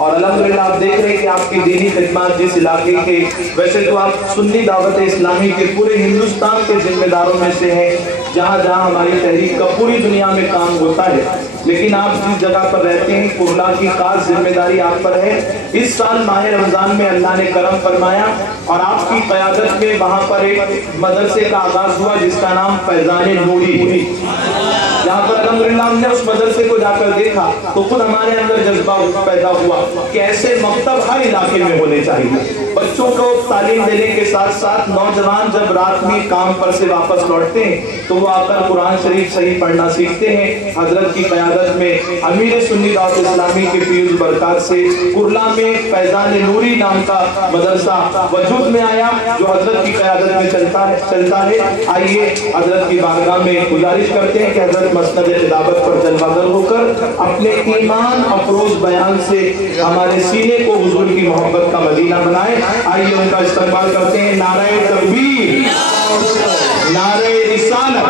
اور الحمدللہ آپ دیکھ رہے ہیں کہ آپ کی دینی خدمات جس علاقے کے، ویسے تو آپ سنی دعوت اسلامی کے پورے ہندوستان کے ذمہ داروں میں سے ہیں، جہاں جہاں ہماری تحریک کا پوری دنیا میں کام ہوتا ہے، لیکن آپ جس جگہ پر رہتے ہیں کرلا کی خاص ذمہ داری آپ پر ہے۔ اس سال ماہ رمضان میں اللہ نے کرم فرمایا اور آپ کی قیادت میں وہاں پر ایک مدرسے کا آغاز ہوا جس کا نام فیضان نوری، جہاں پر الحمدللہ ہم نے اس مدرسے کو جا کر دیکھا تو خود ہمارے اندر جذبہ پیدا ہوا کہ ایسے مکتب ہر علاقے میں ہونے چاہیے۔ بچوں کو تعلیم دینے کے ساتھ ساتھ نوجوان جب رات میں کام پر سے واپس لوٹتے ہیں تو وہ آ کر قرآن شریف صحیح پڑھنا سیکھتے ہیں۔ حضرت کی قیادت میں امیر سنی دعوت اسلامی کے فیوز برکات سے کرلا میں فیضان نوری نام کا مدرسہ وجود میں آیا جو حضرت کی قیادت میں چلتا ہے۔ آئیے حضرت کی بارگاہ میں گزارش کرتے ہیں کہ حضرت مسند خلافت پر جلوہ گر ہو کر اپنے ایمان افروز بیان سے ہمارے سینے کو حضور کی محبت کا مدینہ بنائے۔ آئیے ان کا استقبال کرتے ہیں۔ نعرہ تکبیر، نعرہ رسالت،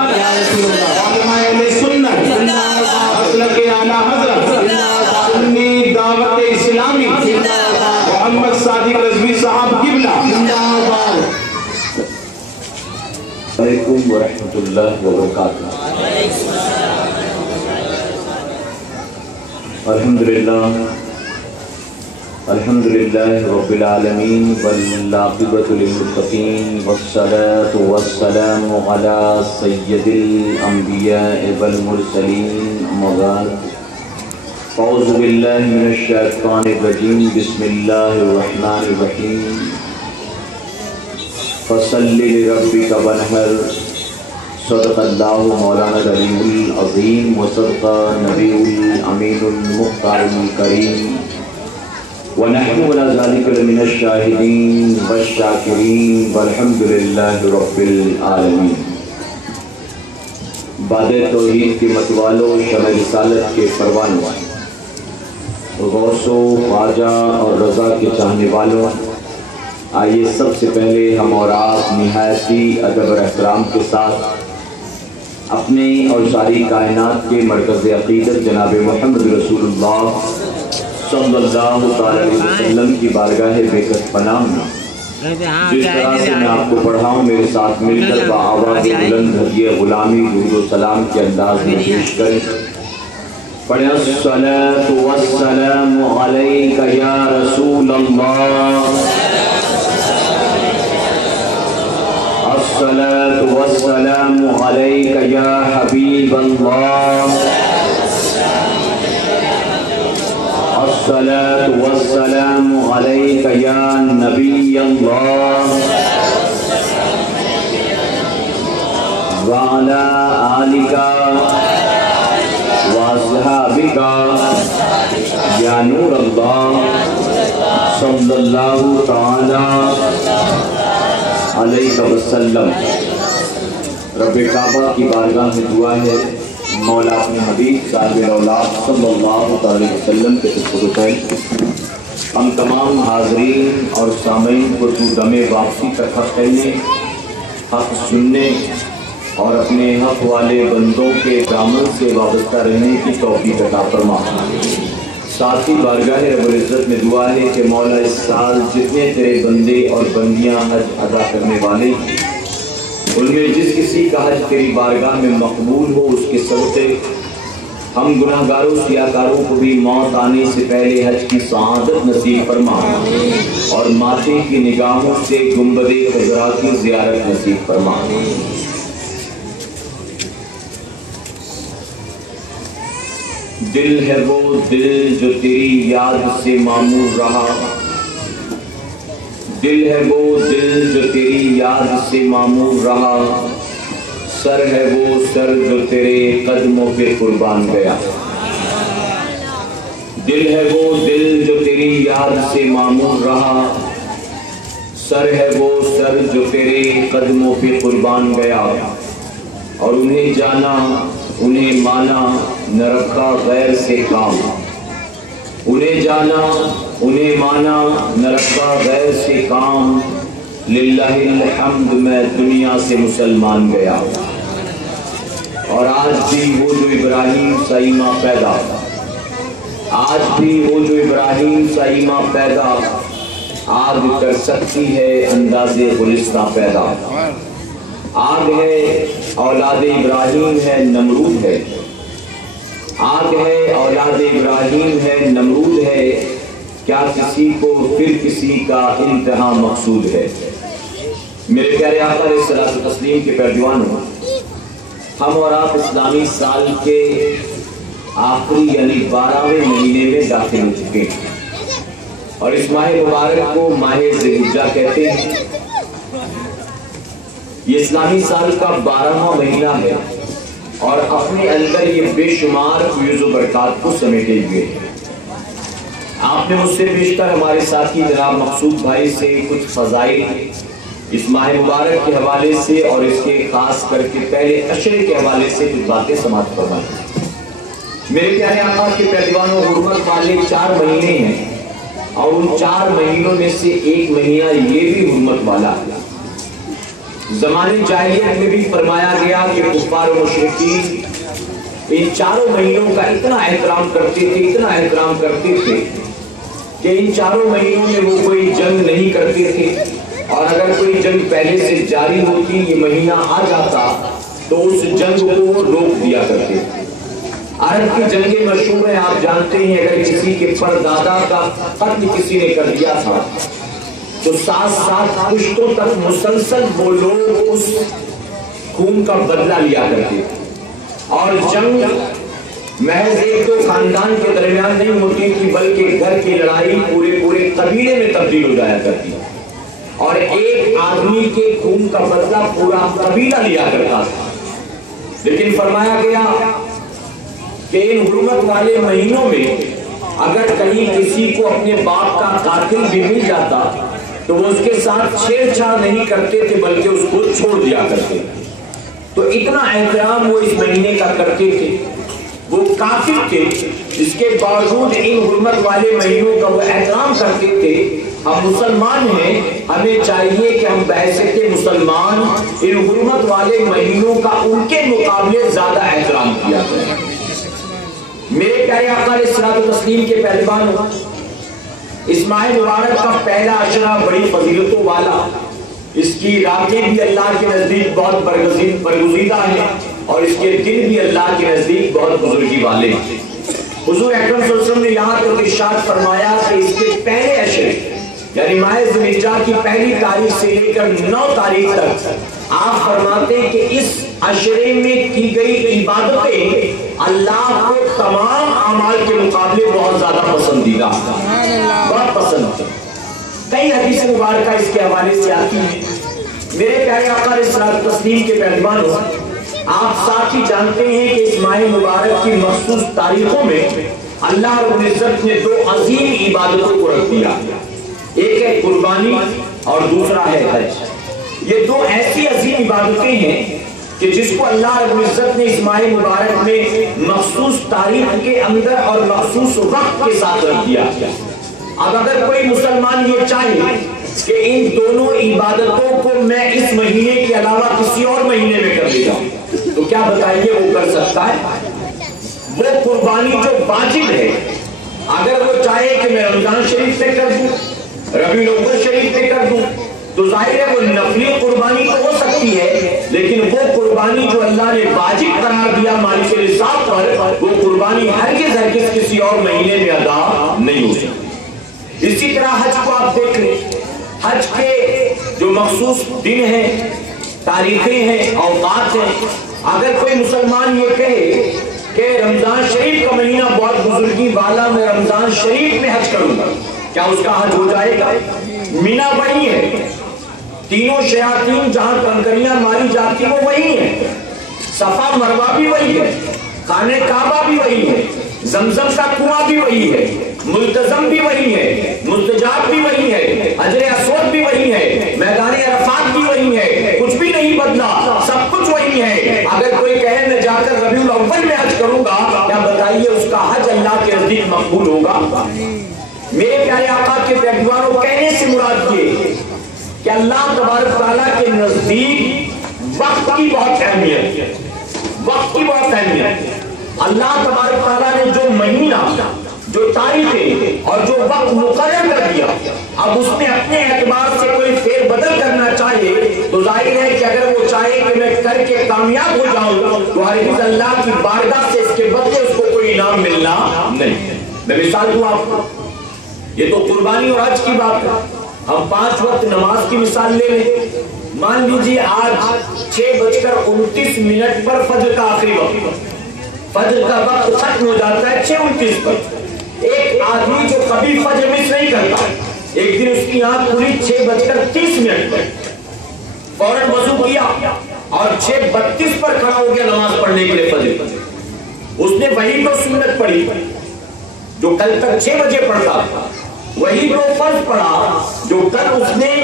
علماء اہل سنت، مسلک اعلیٰ حضرت سنی دعوت اسلامی محمد صادق رضوی صاحب قبلہ۔ علیکم ورحمۃ اللہ وبرکاتہ۔ الحمدللہ رب العالمین والعاقبۃ للمتقین والصلاة والسلام علی سید الانبیاء والمرسلین، اما بعد، اعوذ باللہ من الشیطان الرجیم، بسم اللہ الرحمن الرحیم، فصلی لربک وانحر، صدق اللہ مولانا العلی العظیم وصدق نبی الامین المختار الکریم، ونحن علی ذلک لمن الشاہدین والشاکرین والحمد للہ رب العالمین۔ باد توحید کے متوالو، شمع رسالت کے پروانوں، غوث و خواجہ اور رضا کے چاہنے والوں، آئیے سب سے پہلے ہم اور آپ نہایت ہی ادب اور احترام کے ساتھ اپنے اور ساری کائنات کے مرکز عقیدت جناب محمد رسول اللہ صلی اللہ علیہ وسلم کی بارگاہ بیکت پناہ میں جس طرح سے میں آپ کو پڑھاؤں میرے ساتھ مل کر بآواز بلند ہدیہ غلامی درود و سلام کے انداز میں پیش کریں۔ پڑھیں الصلاۃ والسلام علیک یا رسول اللہ، الصلاۃ والسلام علیک یا حبیب اللہ، الصلاۃ والسلام علیک یا نبی اللہ، وعلی آلک واصحابک یا نور اللہ، صلی اللہ تعالی علیہ وسلم۔ رب کعبہ کی بارگاہ میں دعا ہے مولا اپنے حبیب صاحب اولاد صلی اللہ علیہ وسلم کے خطبہ ہم تمام حاضرین اور سامعین کو تو دم واپسی تک حق کہنے، حق سننے اور اپنے حق والے بندوں کے دامن سے وابستہ رہنے کی توفیق عطا فرما۔ ساتھ ہی بارگاہ رب العزت میں دعا ہے کہ مولا اس سال جتنے تیرے بندے اور بندیاں حج ادا کرنے والے، ان میں جس کسی کا حج تیری بارگاہ میں مقبول ہو، اس کے صدقے ہم گناہ گاروں سیاکاروں کو بھی موت آنے سے پہلے حج کی سعادت نصیب فرما اور ماتے کی نگاہوں سے گنبد خضرا کی زیارت نصیب فرما۔ دل ہے وہ دل جو تیری یاد سے معمور رہا، دل ہے وہ دل جو تیری یاد سے معمور رہا، سر ہے وہ سر جو تیرے قدموں پہ قربان گیا، دل ہے وہ دل جو تیری یاد سے معمور رہا، سر ہے وہ سر جو تیرے قدموں پہ قربان گیا، اور انہیں جانا انہیں مانا نہ رکھا غیر سے کام، انہیں جانا انہیں مانا نہ رکھا غیر سے کام، للہ الحمد میں دنیا سے مسلمان گیا۔ اور آج بھی وہ جو ابراہیم سیمہ پیدا آج بھی وہ جو ابراہیم سا ایماں پیدا، آگ کر سکتی ہے انداز گلستہ پیدا۔ آگ ہے اولاد ابراہیم ہے نمرود ہے، آگ ہے اولاد ابراہیم ہے نمرود ہے، کیا کسی کو پھر کسی کا انتہا مقصود ہے۔ میرے پیارے آقا علیہ الصلوۃ والتسلیم کے پیروانوں، ہم اور آپ اسلامی سال کے آخری یعنی 12ویں مہینے میں داخل ہو چکے ہیں، اور اس ماہ مبارک کو ماہ ذی الحجہ کہتے ہیں۔ یہ اسلامی سال کا 12واں مہینہ ہے اور اپنے اندر یہ بے شمار فیوز و برکات کو سمیٹے ہوئے ہیں۔ آپ نے مجھ سے بیشتر ہمارے ساتھی جناب مقصود بھائی سے کچھ فضائل اس ماہ مبارک کے حوالے سے اور اس کے خاص کر کے پہلے عشرے کے حوالے سے کچھ باتیں سماعت فرمائیں۔ میرے پیارے آقا کے پیروانوں، حرمت والے 4 مہینے ہیں، اور ان 4 مہینوں میں سے ایک مہینہ یہ بھی حرمت والا ہے۔ زمانے جاہلیت میں بھی فرمایا گیا کہ کفار و مشرکین ان 4 مہینوں کا اتنا احترام کرتے تھے، اتنا احترام کرتے تھے کہ ان 4 مہینوں میں وہ کوئی جنگ نہیں کرتے تھے، اور اگر کوئی جنگ پہلے سے جاری ہوتی، یہ مہینہ آ جاتا تو اس جنگ کو روک دیا کرتے تھے۔ عرب کی جنگیں مشہور ہیں، آپ جانتے ہیں، اگر کسی کے پردادا کا قتل کسی نے کر دیا تھا تو 7 پشتوں تک مسلسل وہ لوگ اس خون کا بدلہ لیا کرتے تھے، اور جنگ محض 1-2 خاندان کے درمیان نہیں ہوتی تھی، بلکہ گھر کی لڑائی پورے قبیلے میں تبدیل ہو جایا کرتی، اور ایک آدمی کے خون کا بدلہ پورا قبیلہ لیا کرتا تھا۔ لیکن فرمایا گیا کہ ان حرمت والے مہینوں میں اگر کہیں کسی کو اپنے باپ کا قاتل بھی مل جاتا تو وہ اس کے ساتھ چھیڑ چھاڑ نہیں کرتے تھے، بلکہ اس کو چھوڑ دیا کرتے تھے۔ تو اتنا احترام وہ اس مہینے کا کرتے تھے۔ وہ کافر تھے، اس کے باوجود ان حرمت والے مہینوں کا وہ احترام کرتے تھے۔ ہم مسلمان ہیں، ہمیں چاہیے کہ ہم بحیثیت مسلمان ان حرمت والے مہینوں کا ان کے مقابلے زیادہ احترام کیا کریں۔ میرے پیارے آقا علیہ الصلوۃ والتسلیم کے پیروانوں، اس ماہ مبارک کا پہلا عشرہ بڑی فضیلتوں والا، اس کی راتیں بھی اللہ کے نزدیک بہت برگزیدہ ہیں، اور اس کے دن بھی اللہ کے نزدیک بہت بزرگی والے ہیں۔ حضور اکرم صلی اللہ علیہ وسلم نے یہاں تک ارشاد فرمایا کہ اس کے پہلے عشرے یعنی ماہ ذی الحجہ کی پہلی تاریخ سے لے کر 9 تاریخ تک آپ فرماتے ہیں کہ اس عشرے میں کی گئی عبادتیں اللہ کو تمام اعمال کے مقابلے بہت زیادہ پسندیدہ، بہت پسند۔ کئی حدیث مبارکہ اس کے حوالے سے آتی ہیں۔ میرے پیارے آقا علیہ الصلوۃ والتسلیم کے پیروانوں، آپ ساتھ ہی جانتے ہیں کہ اس ماہ مبارک کی مخصوص تاریخوں میں اللہ رب العزت نے 2 عظیم عبادتوں کو رکھ دیا، ایک ہے قربانی اور دوسرا ہے حج۔ یہ 2 ایسی عظیم عبادتیں ہیں کہ جس کو اللہ رب العزت نے اس ماہ مبارک میں مخصوص تاریخ کے اندر اور مخصوص وقت کے ساتھ رکھ دیا۔ اب اگر کوئی مسلمان یہ چاہے کہ ان دونوں عبادتوں کو میں اس مہینے کے علاوہ کسی اور مہینے میں کر لے جاؤں تو کیا بتائیے وہ کر سکتا ہے؟ وہ قربانی جو واجب ہے، اگر وہ چاہے کہ میں رمضان شریف پہ کر دوں، ربیع الاول شریف پہ کر دوں، تو ظاہر ہے وہ نفلی قربانی تو ہو سکتی ہے، لیکن وہ قربانی جو اللہ نے واجب قرار دیا مالک النصاب پر، وہ قربانی ہرگز کسی اور مہینے میں ادا نہیں ہو سکتی۔ اسی طرح حج کو آپ دیکھ لیں، حج کے جو مخصوص دن ہیں، تاریخیں ہیں، اوقات ہیں، اگر کوئی مسلمان یہ کہے کہ رمضان شریف کا مہینہ بہت بزرگی والا، میں رمضان شریف میں حج کروں گا، کیا اس کا حج ہو جائے گا؟ مینا وہی ہے، تینوں شیاطین جہاں کنکریاں ماری جاتی وہ وہی ہیں، صفا مروہ بھی وہی ہے، خانہ کعبہ بھی وہی ہے، زمزم کا کنواں بھی وہی ہے، ملتزم بھی وہی ہے، مستجاب بھی وہی ہے، حجر اسود بھی وہی ہے، میدان عرفات بھی وہی ہے، کچھ بھی نہیں بدلا، سب کچھ وہی ہے۔ اگر کوئی کہے میں جا کر ربیع الاول میں حج کروں گا، کیا بتائیے اس کا حج اللہ کے نزدیک مقبول ہوگا؟ میرے پیارے آقا کے پیروانوں، کہنے سے مراد یہ کہ اللہ تبارک تعالیٰ کے نزدیک وقت کی بہت اہمیت ہے، وقت کی بہت اہمیت ہے۔ اللہ تبارک تعالیٰ نے جو مہینہ جو تاریخیں اور جو وقت مقرر کر دیا، اب اس میں اپنے اعتبار سے کوئی فیر بدل کرنا چاہے تو ظاہر ہے کہ اگر وہ چاہے کہ میں کر کے کامیاب ہو جاؤں تو ہرگز اللہ کی بارگاہ سے اس کے بدلے اس کو کوئی انعام ملنا نہیں۔ میں مثال دوں آپ کو، یہ تو قربانی اور حج کی بات ہے، ہم 5 وقت نماز کی مثال لے لیں۔ مان لیجیے آج 6:29 پر فجر کا آخری وقت، فجر کا وقت ختم ہو جاتا ہے 6:29 پر۔ ایک آدمی جو کبھی فجر مس نہیں کرتا، ایک دن اس کی آنکھ کھلی 6:30 پر، فوراً وضو کیا اور 6:32 پر کھڑا ہو گیا نماز پڑھنے کے لیے فجر۔ اس نے وہی تو سنت پڑھی جو کل تک 6 بجے پڑھتا تھا، وہی تو فرض پڑھا جو کل اس نے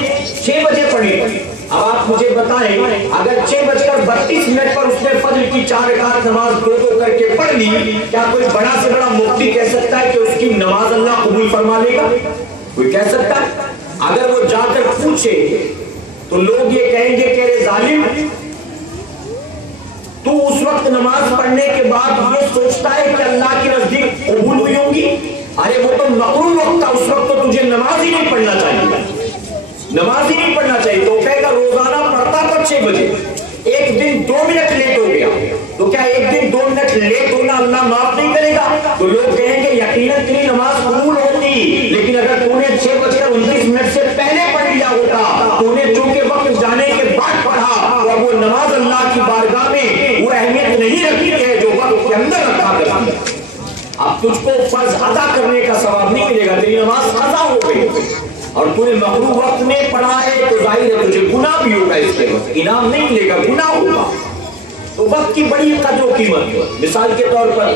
6 بجے پڑھی۔ اب آپ مجھے بتائیں، اگر 6:32 پر اس نے فجر کی 4 رکعت نماز دو کر کے پڑھ لی، کیا کوئی بڑا سے بڑا مفتی کہہ سکتا ہے کہ اس کی نماز اللہ قبول فرما لے گا؟ کوئی کہہ سکتا ہے؟ اگر وہ جا کر پوچھے تو لوگ یہ کہیں گے کہ اے ظالم، تو اس وقت نماز پڑھنے کے بعد یہ سوچتا ہے کہ اللہ کے نزدیک قبول ہوئی ہوں گی؟ ارے وہ تو مقروض وقت تھا، اس وقت تو تجھے نماز ہی نہیں پڑھنا چاہیے، نماز ہی نہیں پڑھنا چاہیے۔ تو کہے گا روزانہ پڑھتا تھا 6 بجے، ایک دن 2 منٹ لیٹ ہو گیا، تو کیا ایک دن 2 منٹ لیٹ ہونا اللہ معاف نہیں کرے گا؟ تو لوگ کہیں گے یقیناً تیری نماز قبول ہوتی، لیکن اگر تو نے 6:29 سے پہلے پڑھ لیا ہوتا، تو نے چونکہ وقت جانے کے بعد پڑھا، تو وہ نماز اللہ کی بارگاہ میں وہ اہمیت نہیں رکھتی ہے جو وقت کے اندر رکھا کرتی ہے۔ اب تجھ کو فرض ادا کرنے کا ثواب نہیں ملے گا، تیری نماز قضا ہو گئی، اور تو نے مغروب وقت میں پڑھا ہے تو ظاہر ہے تجھے گناہ بھی ہوگا، اس کے وقت انعام نہیں ملے گا، گناہ ہوگا۔ تو وقت کی بڑی قدر و قیمت ہے۔ مثال کے طور پر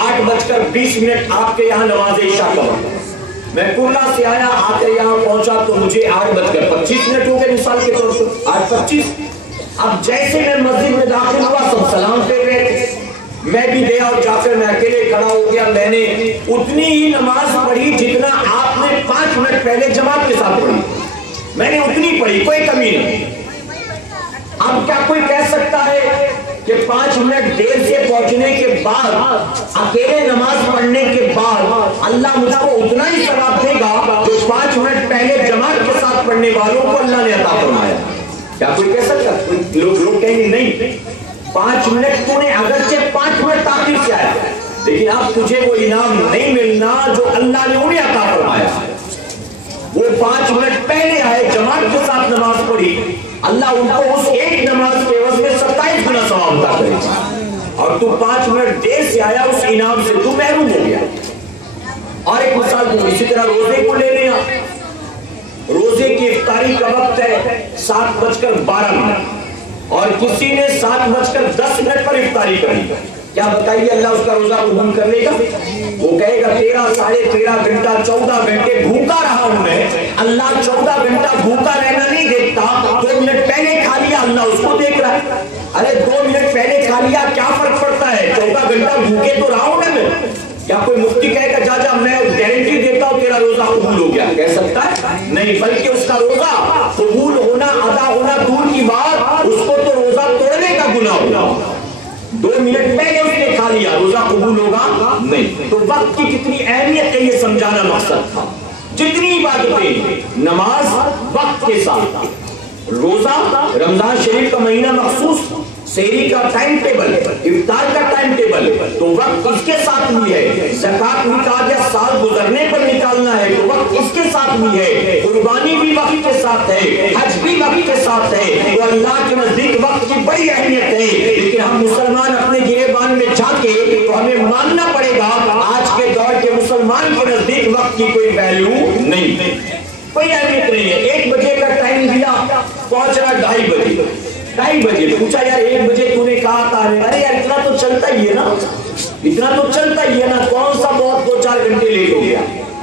8:20 آپ کے یہاں نماز عشاء کا وقت، میں کرلا سے آیا، آ کر یہاں پہنچا تو مجھے 8:25 ہو گئے، مثال کے طور پر 8:25۔ اب جیسے میں مسجد میں داخل ہوا سب سلام پھیر رہے تھے، میں بھی گیا اور جا کر میں اکیلے کھڑا ہو گیا، میں نے اتنی ہی نماز پڑھی جتنا آپ نے 5 منٹ پہلے جماعت کے ساتھ پڑھی، میں نے اتنی پڑھی، کوئی کمی نہیں۔ اب کیا کوئی کہہ سکتا ہے کہ 5 منٹ دیر سے پہنچنے کے بعد، اکیلے نماز پڑھنے کے بعد اللہ مجھ کو اتنا ہی ثواب دے گا جو 5 منٹ پہلے جماعت کے ساتھ پڑھنے والوں کو اللہ نے عطا فرمایا؟ کیا کوئی کہہ سکتا ہے؟ لوگ کہیں گے نہیں، 5 منٹ تو نے اگرچہ 5 منٹ تاخیر سے آیا، لیکن اب تجھے وہ انعام نہیں ملنا جو اللہ نے انہیں عطا فرمایا۔ وہ 5 منٹ پہلے آئے، جماعت کے ساتھ نماز پڑھی، اللہ ان کو اس ایک نماز کے عوض میں 27 گنا ثواب عطا کرے گا، اور تو 5 منٹ دیر سے آیا، اس انعام سے تو محروم ہو گیا۔ اور ایک مثال دوں، اسی طرح روزے کو لے لیں آپ، روزے کی افطاری کا وقت ہے 7:12 اور کسی نے 7:10 پر افطاری کری، کیا بتائیے اللہ اس کا روزہ قبول کر لے گا؟ وہ کہے گا 13 ساڑھے 13 گھنٹہ 14 گھنٹے بھوکا رہا ہوں میں، اللہ 14 گھنٹہ بھوکا رہنا نہیں دیکھتا، 2 منٹ پہلے کھا لیا اللہ اس کو دیکھ رہا ہے۔ ارے 2 منٹ پہلے کھا لیا کیا فرق پڑتا ہے، 14 گھنٹہ بھوکے تو رہا ہوں نا میں۔ کیا کوئی مفتی کہے گا جا جا میں گارنٹی دیتا ہوں تیرا روزہ قبول ہو گیا؟ کہہ سکتا ہے؟ نہیں، بلکہ اس کا روزہ قبول ہونا ادا ہونا دور کی بات، اس کو تو روزہ توڑنے کا گناہ ہوگا۔ 2 منٹ پہلے اس نے کھا لیا، روزہ قبول ہوگا نہیں۔ تو وقت کی کتنی اہمیت ہے یہ سمجھانا مقصد تھا۔ جتنی عبادتیں، نماز وقت کے ساتھ، روزہ، رمضان شریف کا مہینہ مخصوص، سحری کا ٹائم ٹیبل، افطار کا ٹائم ٹیبل، تو وقت اس کے ساتھ بھی ہے۔ زکات نکال یا سال گزرنے پر نکالنا ہے تو وقت اس کے ساتھ بھی ہے۔ قربانی بھی وقت کے ساتھ ہے، حج بھی وقت کے ساتھ ہے۔ تو اللہ کے نزدیک وقت کی بڑی اہمیت ہے، لیکن ہم مسلمان اپنے گریبان میں جھانکے تو ہمیں ماننا پڑے گا آج کے دور کے مسلمان کے نزدیک وقت کی کوئی ویلیو نہیں، کوئی اہمیت نہیں ہے۔ 1 بجے کا ٹائم دیا، پہنچ رہا 2:30 بجے، پوچھا یار 1 بجے تو نے کہا تھا، ارے یار اتنا تو چلتا ہی ہے نا، اتنا تو چلتا ہی ہے نا، کون سا بہت 2-4 گھنٹے لیٹ ہو گیا،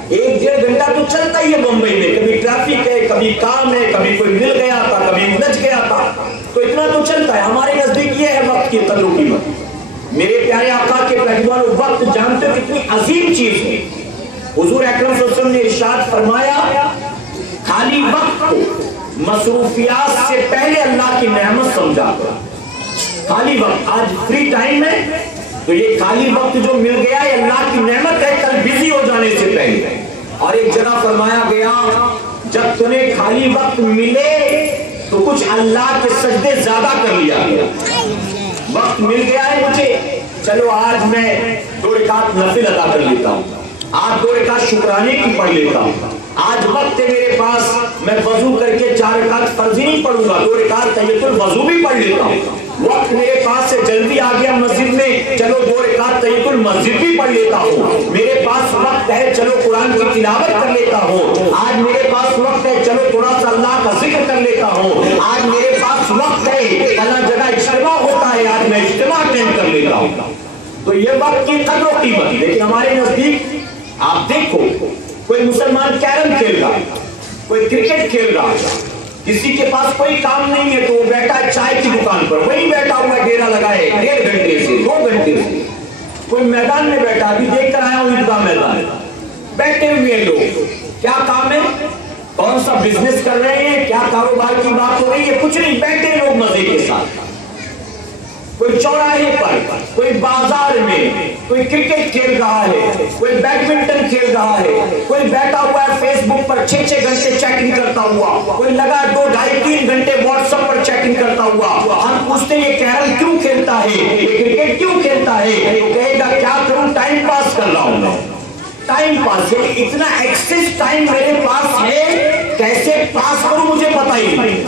1-1.5 گھنٹہ تو چلتا ہی ہے بمبئی میں، کبھی ٹریفک ہے، کبھی کام ہے، کبھی کوئی مل گیا تھا، کبھی الجھ گیا تھا، تو اتنا تو چلتا ہے۔ ہمارے نزدیک یہ ہے وقت کی قدر و قیمت۔ میرے پیارے آقا کے پہلوان، وقت جانتے ہو کتنی عظیم چیز ہے۔ حضور اکرم صلی اللہ علیہ وسلم نے ارشاد فرمایا، خالی وقت کو مصروفیات سے پہلے اللہ کی نعمت سمجھا کرو۔ خالی وقت، آج فری ٹائم ہے تو یہ خالی وقت جو مل گیا یہ اللہ کی نعمت ہے کل بزی ہو جانے سے پہلے. اور ایک جگہ فرمایا گیا جب تمہیں خالی وقت ملے تو کچھ اللہ کے سجدے زیادہ کر لیا گیا. وقت مل گیا ہے مجھے، چلو آج میں 2 رکعت نفل ادا کر لیتا ہوں، آج 2 رکعت شکرانے کی پڑھ لیتا ہوں، آج وقت ہے میرے پاس میں وضو کر کے 4 رکعت فرضی نہیں پڑھوں گا، 2 رکعت تحیۃ الوضو بھی پڑھ لیتا ہوں. وقت میرے پاس سے جلدی آ گیا مسجد میں، چلو 2 رکعت تحیۃ المسجد بھی پڑھ لیتا ہوں. میرے پاس وقت ہے چلو قرآن کی تلاوت کر لیتا ہوں. آج میرے پاس وقت ہے چلو تھوڑا سا اللہ کا ذکر کر لیتا ہوں. آج میرے پاس وقت ہے فلاں جگہ اجتماع ہوتا ہے، آج میں اجتماع اٹینڈ کر لیتا ہوں. تو یہ وقت کی قدر و قیمت. لیکن ہمارے نزدیک آپ دیکھو کوئی مسلمان کیرم کھیل رہا ہے، کوئی کرکٹ کھیل رہا ہے، کسی کے پاس کوئی کام نہیں ہے تو وہ بیٹھا ہے چائے کی دکان پر، وہی بیٹھا ہوا ہے ڈیرا لگائے 1.5 گھنٹے سے 2 گھنٹے سے. کوئی میدان میں بیٹھا، ابھی دیکھ کر آیا ہوں عیدگاہ میدان، بیٹھے ہوئے ہیں لوگ. کیا کام ہے؟ کون سا بزنس کر رہے ہیں؟ کیا کاروبار کی بات ہو رہی ہے؟ کچھ نہیں، بیٹھے لوگ مزے کے ساتھ. کوئی چوراہے پر، کوئی بازار میں، کوئی کرکٹ کھیل رہا ہے، کوئی بیڈمنٹن کھیل رہا ہے، کوئی بیٹھا ہوا ہے فیس بک پر 6 گھنٹے چیٹنگ کرتا ہوا، کوئی لگا 2, 2.5, 3 گھنٹے واٹس ایپ پر چیٹنگ کرتا ہوا. ہم پوچھتے ہیں یہ کیرم کیوں کھیلتا ہے، یہ کرکٹ کیوں کھیلتا ہے؟ وہ کہے گا کیا کروں، ٹائم پاس کر رہا ہوں میں. ٹائم پاس ہے، اتنا ایکسس ٹائم میرے پاس ہے، کیسے پاس کروں مجھے پتہ ہی نہیں.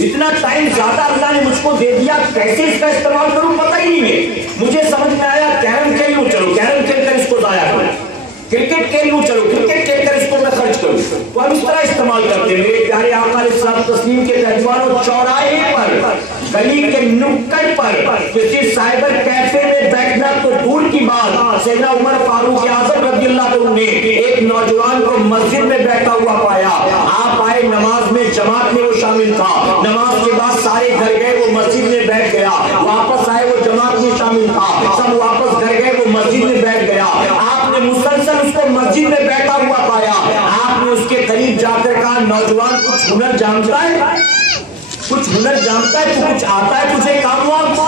اتنا ٹائم زیادہ اللہ نے مجھ کو دے دیا، کیسے اس کا استعمال کروں پتہ ہی نہیں ہے. مجھے سمجھ میں آیا کیرم کھیل لوں، چلو کیرم کھیل کر اس کو ضائع کروں. کرکٹ کھیل لوں، چلو کرکٹ کھیل کر اس کو میں خرچ کروں. تو ہم اس طرح استعمال کرتے ہیں. میرے پیارے آقا علیہ الصلوۃ والتسلیم کے پہلوانوں چوراہے پر، گلی کے نکڑ پر، کسی سائبر کیفے میں بیٹھنا تو دور کی بات، سیدنا عمر فاروق اعظم رضی اللہ عنہ نے ایک نوجوان کو مسجد میں بیٹھا ہوا پایا. آپ آئے نماز میں، جماعت میں وہ شامل تھا، نماز کے بعد سارے گھر گئے، وہ مسجد میں بیٹھ گیا. واپس آئے وہ جماعت میں شامل تھا، سب واپس گھر گئے، وہ مسجد میں بیٹھ گیا. آپ نے مسلسل اس کو مسجد میں بیٹھا ہوا پایا. آپ نے اس کے قریب جا کر کہا نوجوان کچھ ہنر جانتا ہے، کچھ ہنر جانتا ہے، کچھ آتا ہے تجھے کام وام؟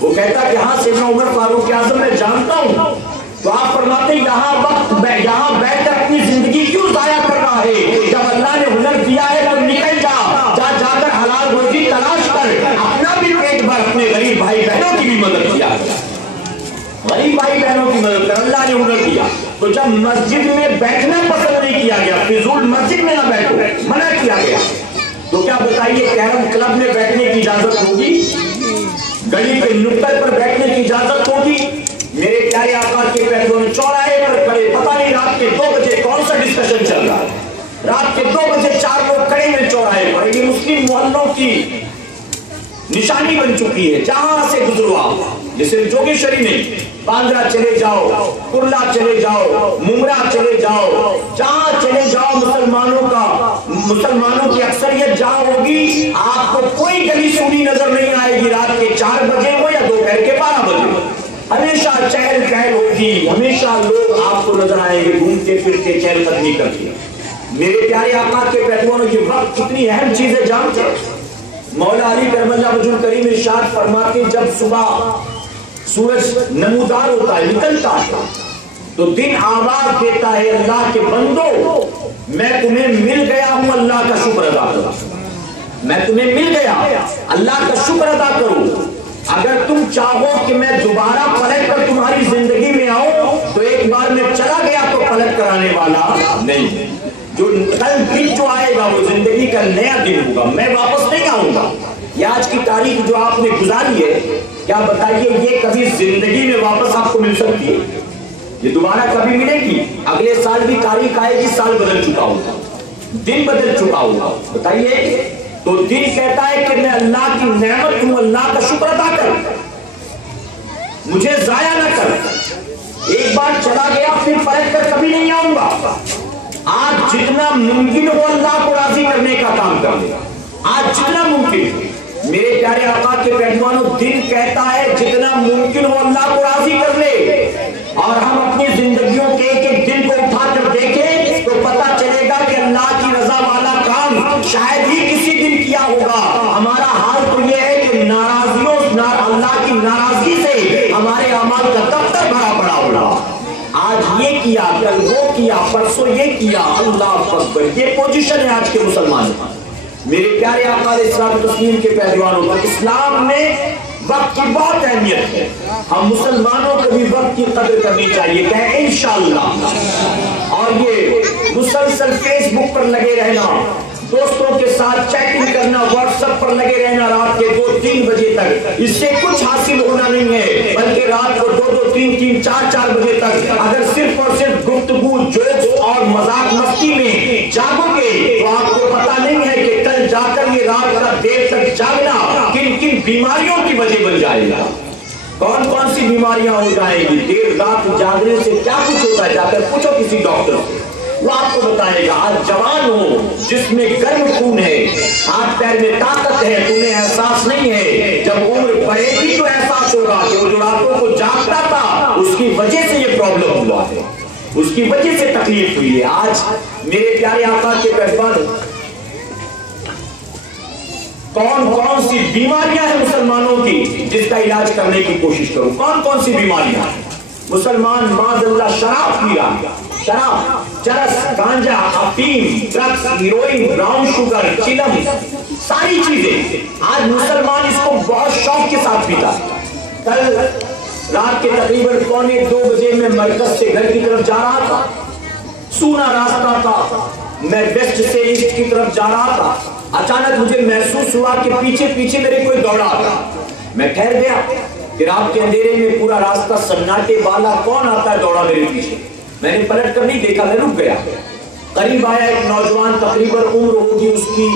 وہ کہتا کہ ہاں سیدنا عمر فاروق اعظم میں جانتا ہوں. تو آپ فرماتے یہاں بیٹھ کر اپنی زندگی کیوں ضائع کر رہا ہے؟ جب اللہ نے ہنر دیا ہے تو نکل جا کر حلال روزی تلاش کر، اپنا بھی پیٹ بھر، اپنے غریب بھائی بہنوں کی بھی مدد کیا، غریب بھائی بہنوں کی مدد کر. اللہ نے ہنر دیا تو جب مسجد میں بیٹھنا پسند نہیں کیا گیا، فضول مسجد میں نہ بیٹھو منع کیا گیا، تو کیا بتائیے کیرم کلب میں بیٹھنے کی اجازت ہوگی؟ گلی کے نکڑ پر بیٹھنے کی اجازت ہوگی؟ میرے پیارے آقا کے پہلوان چوراہے پر کھڑے، پتہ نہیں رات کے 2 بجے کون سا ڈسکشن چل رہا ہے. رات کے 2 بجے 4 لوگ کھڑے ہوئے چوراہے پر. یہ مسلم محلوں کی نشانی بن چکی ہے. جہاں سے گزرو آپ، جیسے جوگیشوری نہیں، باندرا چلے جاؤ، کرلا چلے جاؤ، ممرا چلے جاؤ، جہاں چلے جاؤ مسلمانوں کی اکثریت جہاں ہوگی، آپ کو کوئی گلی سونی نظر نہیں آئے گی. رات کے 4 بجے ہو یا دوپہر کے 12 بجے ہو، ہمیشہ چہل پہل ہوگی، ہمیشہ لوگ آپ کو نظر آئیں گے گھومتے پھرتے چہل قدمی کرتے. میرے پیارے آقا کے پہلوانوں یہ وقت کتنی اہم چیز ہے جانتے ہیں؟ مولا علی کرم اللہ وجہ الکریم ارشاد فرماتے جب صبح سورج نمودار ہوتا ہے، نکلتا ہے، تو دن آواز دیتا ہے اللہ کے بندو میں تمہیں مل گیا ہوں، اللہ کا شکر ادا کرو. میں تمہیں مل گیا، اللہ کا شکر ادا کرو. اگر تم چاہو کہ میں دوبارہ پلٹ کر تمہاری زندگی میں آؤں تو ایک بار میں چلا گیا تو پلٹ کر آنے والا نہیں. جو کل دن جو آئے گا وہ زندگی کا نیا دن ہوگا، میں واپس نہیں آؤں گا. یہ آج کی تاریخ جو آپ نے گزاری ہے، کیا بتائیے یہ کبھی زندگی میں واپس آپ کو مل سکتی ہے؟ یہ دوبارہ کبھی ملے گی؟ اگلے سال بھی تاریخ آئے گی، سال بدل چکا ہوگا، دن بدل چکا ہوگا. بتائیے، تو دن کہتا ہے کہ میں اللہ کی نعمت ہوں، اللہ کا شکر ادا کر، مجھے ضائع نہ کر. ایک بار چلا گیا پھر پلٹ کر کبھی نہیں آؤں گا. آج جتنا ممکن ہو اللہ کو راضی کرنے کا کام کر لے، آج جتنا ممکن. میرے پیارے آقا کے پہلوانوں دن کہتا ہے جتنا ممکن ہو اللہ کو راضی کر لے. اور ہم اپنی زندگیوں کے ایک دن کو اٹھا کر دیکھیں تو پتا چلے گا کہ اللہ کی رضا والا کام شاید ہی کسی دن کیا ہوگا. ہمارا حال تو یہ ہے کہ ناراضیوں، اللہ کی ناراضگی سے ہمارے اعمال کا किया, परसों ये किया, अल्लाह अकबर। ये पोजीशन है आज के मुसलमानों। मेरे प्यारे आका इस्लाम तस्लीम के पहलवानों, तो इस्लाम में वक्त की बहुत अहमियत है। हम मुसलमानों को भी वक्त की कदर करनी चाहिए, कहें इंशाअल्लाह। और ये मुसलसल फेसबुक पर लगे रहना, दोस्तों के साथ चैटिंग करना, व्हाट्सएप पर लगे रहना रात के 2-3 बजे तक, इससे कुछ हासिल होना नहीं है। बल्कि रात को 2-2, 3-3, 4-4 बजे तक अगर सिर्फ और सिर्फ गुफ्तगू, जोक्स और मजाक मस्ती में जागोगे तो आपको पता नहीं है कि कल जाकर ये रात का देर तक जागना किन किन बीमारियों की वजह बन जाएगा। कौन कौन सी बीमारियां हो जाएंगी। देर रात जागने से क्या कुछ होता है, जाकर पूछो किसी डॉक्टर से, वो आपको बताएगा। आज जवान हो, जिसमें गर्म खून है, हाथ पैर में ताकत है, तुम्हें एहसास नहीं है। जब उम्र बढ़ेगी तो एहसास होगा कि वो जो रातों को जागता था उसकी वजह से ये प्रॉब्लम हुआ है, उसकी वजह से तकलीफ हुई है। आज मेरे प्यारे आका के पहलवान, कौन कौन सी बीमारियां हैं मुसलमानों की जिसका इलाज करने की कोशिश करो। कौन कौन सी बीमारियां हैं। मुसलमान माज़अल्लाह शराब पिया, शराब, चरस, गांजा, अफीम, ड्रग्स, हीरोइन, ब्राउन शुगर, चिलम, सारी चीजें आज मुसलमान इसको बहुत शौक के साथ पीता। कल रात के तकरीबन 1:45 बजे मैं मरकज से घर की तरफ जा रहा था, सूना रास्ता था, मैं वेस्ट से ईस्ट की तरफ जा रहा था। अचानक मुझे महसूस हुआ कि पीछे पीछे मेरे कोई दौड़ा आता। मैं ठहर गया कि रात के अंधेरे में पूरा रास्ता सन्नाटे वाला, कौन आता है दौड़ा मेरे पीछे। मैंने पलट कर नहीं देखा, मैं रुक गया। करीब आया एक नौजवान, तकरीबन उम्र होगी उसकी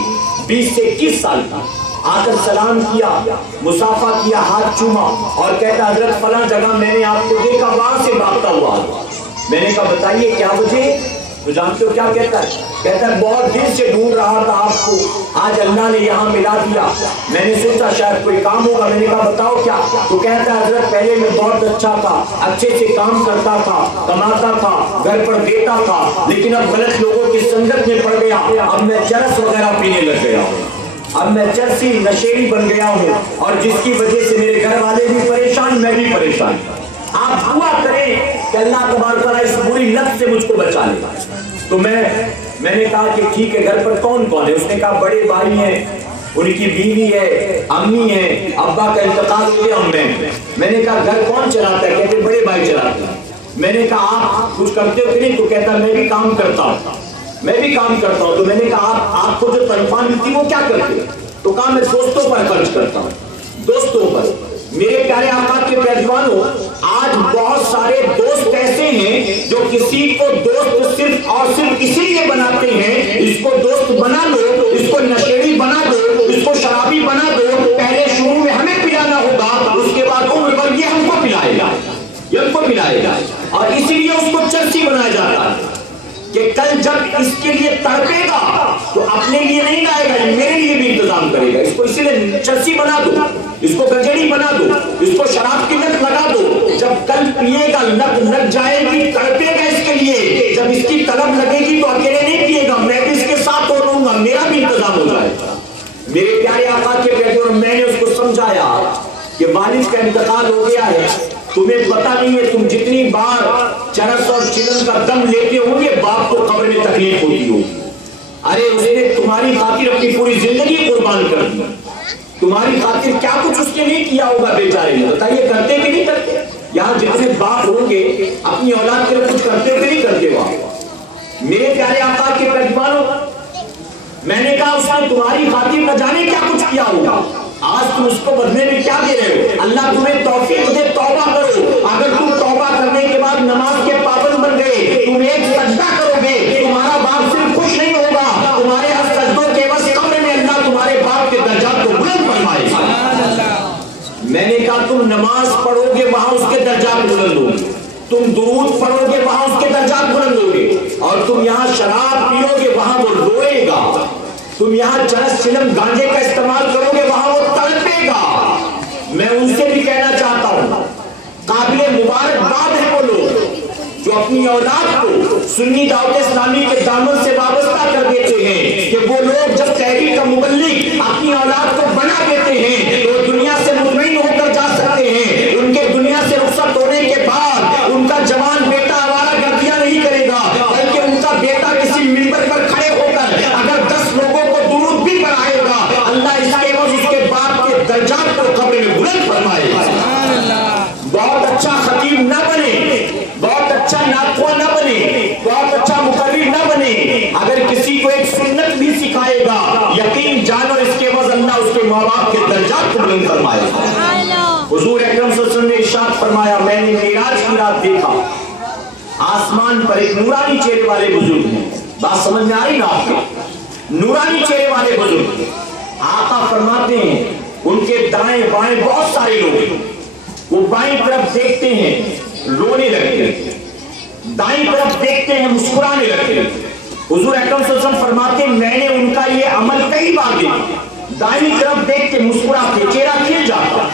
20 से 21 साल का, आकर सलाम किया, मुसाफा किया, हाथ चूमा और कहता हजरत फला जगह मैंने आपको देखा, वहां से भागता हुआ। मैंने कहा बताइए क्या वजह। तो जानते हो क्या कहता है? कहता है बहुत दिन से ढूंढ रहा था आपको, आज अल्लाह ने यहाँ मिला दिया, मैंने सोचा शायद कोई काम होगा। मैंने कहा बताओ क्या। तो कहता है हजरत पहले मैं बहुत अच्छा था, अच्छे से काम करता था, कमाता था, घर पर देता था, लेकिन अब गलत लोगों की संगत में पड़ गया, अब मैं चरस वगैरह पीने लग गया हूँ, अब मैं चरसी नशेड़ी बन गया हूँ, और जिसकी वजह से मेरे घर वाले भी परेशान, मैं भी परेशान। आप दुआ करें कि अल्लाह तबारक व तआला इस बुरी लत से मुझको बचा ले। तो मैंने कहा कि ठीक है, घर पर कौन कौन है। उसने कहा बड़े भाई हैं, उनकी बीवी है, अम्मी है, अब्बा का इंतकाल हो गया उनमें। मैंने कहा घर कौन चलाता है? कहते बड़े भाई चलाते हैं। मैंने कहा आप कुछ करते हो कि नहीं? तो कहता मैं भी काम करता हूँ, मैं भी काम करता हूँ। तो मैंने कहा आपको जो तनख्वाह मिलती वो क्या करते हो? तो कहा मैं दोस्तों पर खर्च करता हूँ, दोस्तों पर। मेरे प्यारे आका के पहलवानों, आज बहुत सारे दोस्त ऐसे हैं जो किसी को दोस्त सिर्फ और सिर्फ इसीलिए बनाते हैं, इसको दोस्त बना दो, इसको नशेड़ी बना दो, इसको शराबी बना दो, पहले शुरू में हमें पिलाना होगा, उसके बाद उम्र भर ये हमको पिलाएगा, ये हमको पिलाएगा। और इसीलिए उसको चर्ची बनाया जाता है कि कल जब इसके लिए तड़पेगा तो अपने लिए नहीं लाएगा, मेरे लिए भी इंतजाम करेगा। इसको इसीलिए चर्ची बना दो, इसको गजेड़ी बना दो, इसको शराब की लत लगा दो। जब कल पिएगा, लत लग जाएगी, तड़पेगा इसके लिए, जब इसकी तलब लगेगी तो अकेले नहीं पिएगा, मैं भी इसके साथ हो रहूंगा, मेरा भी इंतजाम हो जाएगा। मेरे प्यारे आका के बेटे, और मैंने उसको समझाया कि वालिद का इंतकाल हो गया है, तुम्हें पता नहीं है तुम जितनी बार चरस और चिलम का दम लेते होंगे बाप को कब्र में तकलीफ होती होगी। अरे उसने तुम्हारी खातिर अपनी पूरी जिंदगी कुर्बान कर दी, तुम्हारी खातिर क्या कुछ उसने नहीं किया होगा बेचारे ने। बताइए करते कि नहीं करते? यहाँ जितने बाप होंगे अपनी औलाद के लिए कुछ करते कि नहीं करते? वहां मेरे प्यारे आका के पहलवानों, मैंने कहा उसने तुम्हारी खातिर न जाने क्या कुछ किया होगा, आज तुम उसको बदले में क्या दे रहे हो? अल्लाह तुम्हें तौफीक दे, तौबा करो। अगर तुम तौबा करने के बाद नमाज के पाबंद बन गए, तुम एक सजदा करोगे, तुम्हारा बाप सिर्फ खुश नहीं होगा, तुम्हारे हर सजदों के बस कब्र में अल्लाह तुम्हारे बाप के दर्जात को बुलंद फरमाएगा। मैंने कहा तुम नमाज पढ़ोगे वहां उसके दर्जात बुलंद होंगे, तुम दुरूद पढ़ोगे वहां उसके दर्जात बुलंद होंगे, और तुम यहाँ शराब पियोगे वहां वो रोएगा, तुम यहाँ चरस चिलम गांजे का इस्तेमाल करोगे वहां वो तड़पेगा। मैं उनसे भी कहना चाहता हूं, काबिले मुबारकबाद है वो लोग जो अपनी औलाद को सुन्नी दावत इस्लामी के दामन से वाबस्ता कर देते हैं, कि वो लोग जब तहरीक का मुबल्लिग अपनी औलाद को बना देते हैं तो दुनिया से मुतमईन होकर जा सकते हैं। उनके दुनिया से रुखसत होने के बाद उनका जवान बेटा आवारा गर्दियां नहीं करेगा, आसमान पर एक नूरानी चेहरे वाले बुजुर्ग हैं। बात समझ में आ रही ना आपको? नूरानी चेहरे वाले बुजुर्ग, आका फरमाते हैं उनके दाएं बाएं बहुत सारे लोग, वो बाईं तरफ देखते हैं रोने लगते हैं, दाईं तरफ देखते हैं मुस्कुराने लगते हैं। हुजूर अकरम सल्लल्लाहु अलैहि वसल्लम फरमाते हैं मैंने उनका ये अमल कई बार देखा, दाईं तरफ देख के मुस्कुराते चेहरा खिल जाता,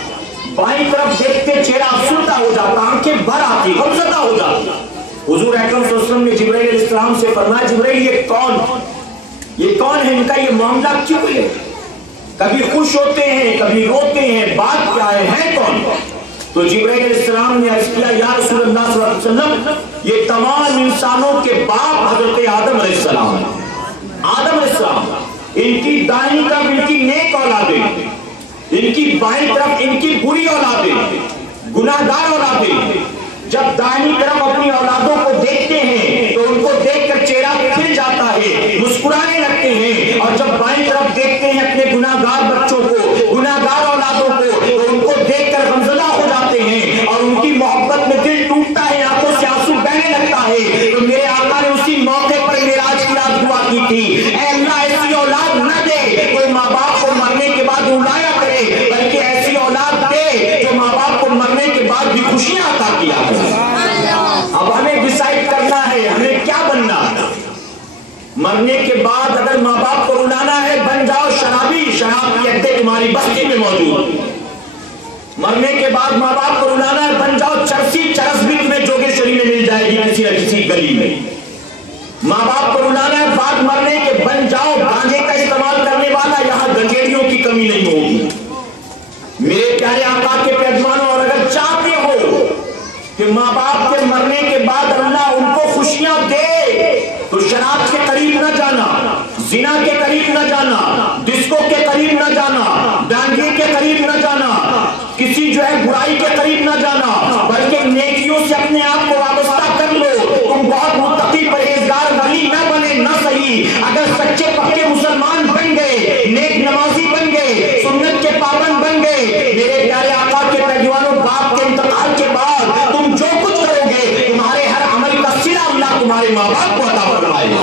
बाईं तरफ देखते चेहरा अफसुर्दा हो जाता, आंखें भर आती, गमज़दा हो जाती। हुजूर अकरम सल्लल्लाहु अलैहि वसल्लम ने जिब्राइल अलैहिस्सलाम से फरमाया जिब्राइल ये कौन है, इनका ये मामला क्यों है? कभी खुश होते हैं कभी रोते हैं, बात क्या है कौन? तो जिब्राइल अलैहिस्सलाम ने अर्ज़ किया या रसूलल्लाह सल्लल्लाहु अलैहि वसल्लम ये तमाम इंसानों के बाप हजरत आदम अलैहिस्सलाम है। आदम अलैहिस्सलाम इनकी दाहिनी तरफ इनकी नेक औलादें, इनकी बाईं तरफ इनकी बुरी औलादें, गुनाहगार औलादें। जब दाहिनी तरफ अपनी औलादों को देखते हैं तो उनको देखकर चेहरा खिल जाता है, मुस्कुराने लगते हैं, और जब बाईं तरफ देखते हैं अपने गुनाहगार बच्चों को, गुनाहगार औलादों को, तो उनको देखकर गमज़दा हो जाते हैं और उनकी मोहब्बत में दिल टूटता है, आंखों से आंसू बहने लगता है। तो मेरे आका ने उसी मौके पर मेराज की रात दुआ की थी, ऐ अल्लाह ऐसी औलाद न दे कोई माँ बाप को मरने के बाद रुलाया करे, बल्कि ऐसी औलाद दे जो माँ बाप को मरने के बाद भी खुशियां अता किया करे। अब हमें डिसाइड करना है हमें क्या बनना। मरने के बाद अगर माँ बाप को रुलाना है बन जाओ शराबी, शराब की अड्डे तुम्हारी बस्ती में मौजूद। मरने के बाद माँ बाप को रुलाना है बन जाओ चरसी, चरस भी तुम्हें जोगेश्वरी में मिल जाएगी किसी न किसी गली में। माँ बाप को रुलाना है बाद मरने के बन जाओ गांजे का इस्तेमाल करने वाला, यहाँ गंजेड़ियों की कमी नहीं होगी। मेरे प्यारे आका के पैजवानों, और अगर चाहते हो कि माँ बाप के मरने के बाद अल्लाह उनको खुशियां दे तो शराब के करीब न जाना, जिना के करीब न जाना, डिस्को के करीब न जाना, डांगे के करीब न जाना, किसी जो है बुराई के करीब न जाना, बल्कि नेकियों से अपने आप को वाबस्ता कर लो। तुम बहुत मुत्तकी परहेजगार वली न बने न सही, अगर सच्चे पक्के मुसलमान बन गए, नेक नमाजी बन गए, सुन्नत के पाबंद बन गए, मेरे प्यारे आका के पैजवानों, बाप के इंतकाल के बाद तुम जो कुछ करोगे तुम्हारे हर अमल का सिला अल्लाह तुम्हारे माँ बाप को अता फरमाएगा।